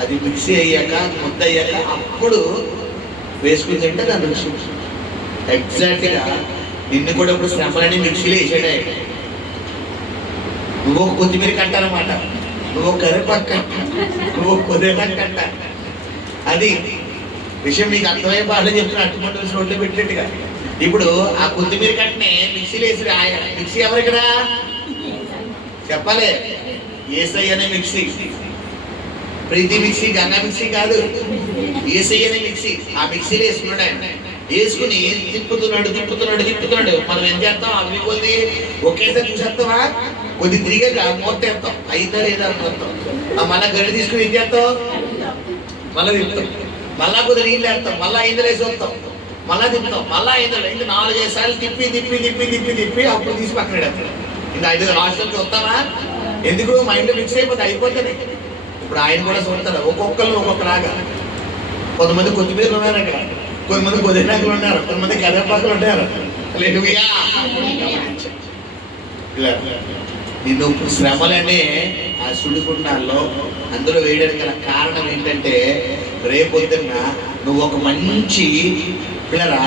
అది మిక్సీ అయ్యాక ముద్ద అయ్యాక అప్పుడు వేసుకుని తింటే దాని రుచి. ఎగ్జాక్ట్గా నిన్ను కూడా ఇప్పుడు శ్రమలని మిక్సీలో వేసాడే. నువ్వు ఒక కొత్తిమీర కట్టాలన్నమాట, నువ్వు ఒక కరివేపాకు కట్ట, నువ్వు ఒక కొద్దిపాకు కట్ట. అది విషయం మీకు అర్థమయ్యే బాగా చెప్తున్నా, అట్టుమంటే రోడ్లో పెట్టినట్టుగా. ఇప్పుడు ఆ కొత్తిమీర కట్టనే మిక్సీలో వేసి, మిక్సీ ఎవరు ఇక్కడ చెప్పాలి? ఏసై అనే మిక్సీ, ప్రీతి మిక్సీ, గంగా మిక్సీ కాదు, ఏసై అనే మిక్సీ. ఆ మిక్సీలో వేసుకున్నాడు ఆయన, వేసుకుని తిప్పుతున్నాడు. మనం ఏం చేస్తాం? అవి కొద్ది ఒకేసారి చూసేస్తావా? కొద్ది తిరిగాక మూత వేస్తాం, అయితా లేదా మొత్తం. మళ్ళీ గడి తీసుకుని ఏం చేస్తాం? మళ్ళీ తిప్పుతాం, మళ్ళా కొద్ది నీళ్ళు వేస్తాం, మళ్ళీ 5 వేసి వస్తాం, మళ్ళీ తిప్పుతాం, మళ్ళీ 5 4-5 సార్లు తిప్పి అప్పుడు తీసి పక్కన పెడతాం. ఇంకా 5 రాష్ట్రం చూస్తామా? ఎందుకు? మైండ్ మిక్స్ అయిపోతుంది. ఇప్పుడు ఆయన కూడా చూస్తాడు, ఒక్కొక్కరు ఒక్కొక్కలాగా. కొంతమంది కొత్తిమీరలు ఉన్నారు అక్కడ, కొంతమంది కొద్దినాకులు ఉన్నారు, కొంతమంది కరివేపాకులు ఉంటారు. నిన్ను శ్రమలనే ఆ సుడిగుండాల్లో అందులో వేయడానికి గల కారణం ఏంటంటే, రేపొద్దున్న నువ్వు ఒక మంచి పిల్లరా,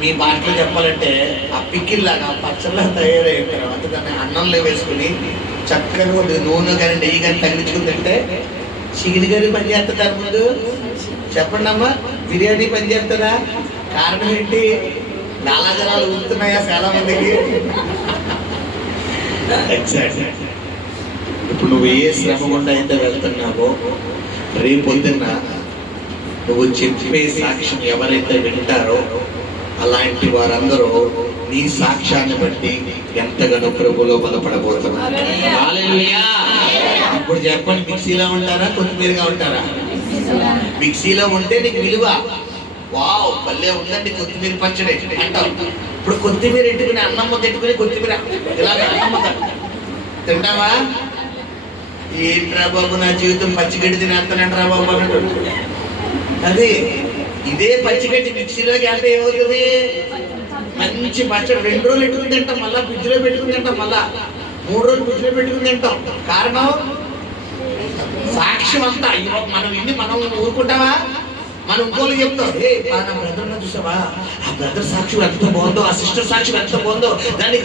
మీ భాషలో చెప్పాలంటే ఆ పిక్కిల్లాగా పచ్చళ్ళ తయారయ్యే తర్వాత దాన్ని అన్నంలో వేసుకుని చక్కగా నూనె కానీ నెయ్యి కానీ తగిలించుకుని తింటే చికెన్ కర్రీ పని చేస్తుందా ముందు? చెప్పండి అమ్మా, బిర్యానీ పని చేస్తుందా? కారణం ఏంటి? నాలాజనాలు ఊరుతున్నాయా చాలా మందికి? ఎగ్జాక్ట్. ఇప్పుడు నువ్వు ఏ శ్రమ గుండా అయితే వెళ్తున్నావో రేపొద్దున్న నువ్వు చెప్పే సాక్ష్యం ఎవరైతే వింటారో అలాంటి వారందరూ నీ సాక్ష్యాన్ని బట్టి ఎంతగానో ప్రభువులో బలపడబోతున్నారు. హల్లెలూయా. ఇప్పుడు చెప్పండి, మిక్సీలో ఉంటారా కొత్తిమీరగా ఉంటారా? మిక్సీలో ఉంటే నీకు విలువ. వావ్ భలే ఉందండి కొత్తిమీర పచ్చడి అంటావు. ఇప్పుడు కొత్తిమీర ఎట్టుకుని అన్నం ముద్ద ఎట్టుకుని కొత్తిమీర ఇలాగ అన్నం ముద్ద తింటావా? ఏంట్రా బాబు నా జీవితం పచ్చిగడ్డి తినేస్తానంటరా బాబు అన్నట్టు. అది ఇదే పచ్చిగడ్డి మిక్సీలోకి అంటే ఏమవుతుంది? మంచి పచ్చడి 2 రోజులు పెట్టుకుని తింటాం, మళ్ళీ ఫ్రిడ్జ్లో పెట్టుకుని తింటాం, మళ్ళా 3 రోజులు ఫ్రిడ్జ్లో పెట్టుకుని తింటాం. కారణం సాక్ష్యం అంతా. మనం ఇన్ని మనం ఊరుకుంటామా? మనం ఇంకోళ్ళు చెప్తాం, ఏ నా బ్రదర్ చూసావా, ఆ బ్రదర్ సాక్షి ఎంత బాగుందో, ఆ సిస్టర్ సాక్షి ఎంత బాగుందో, దానికి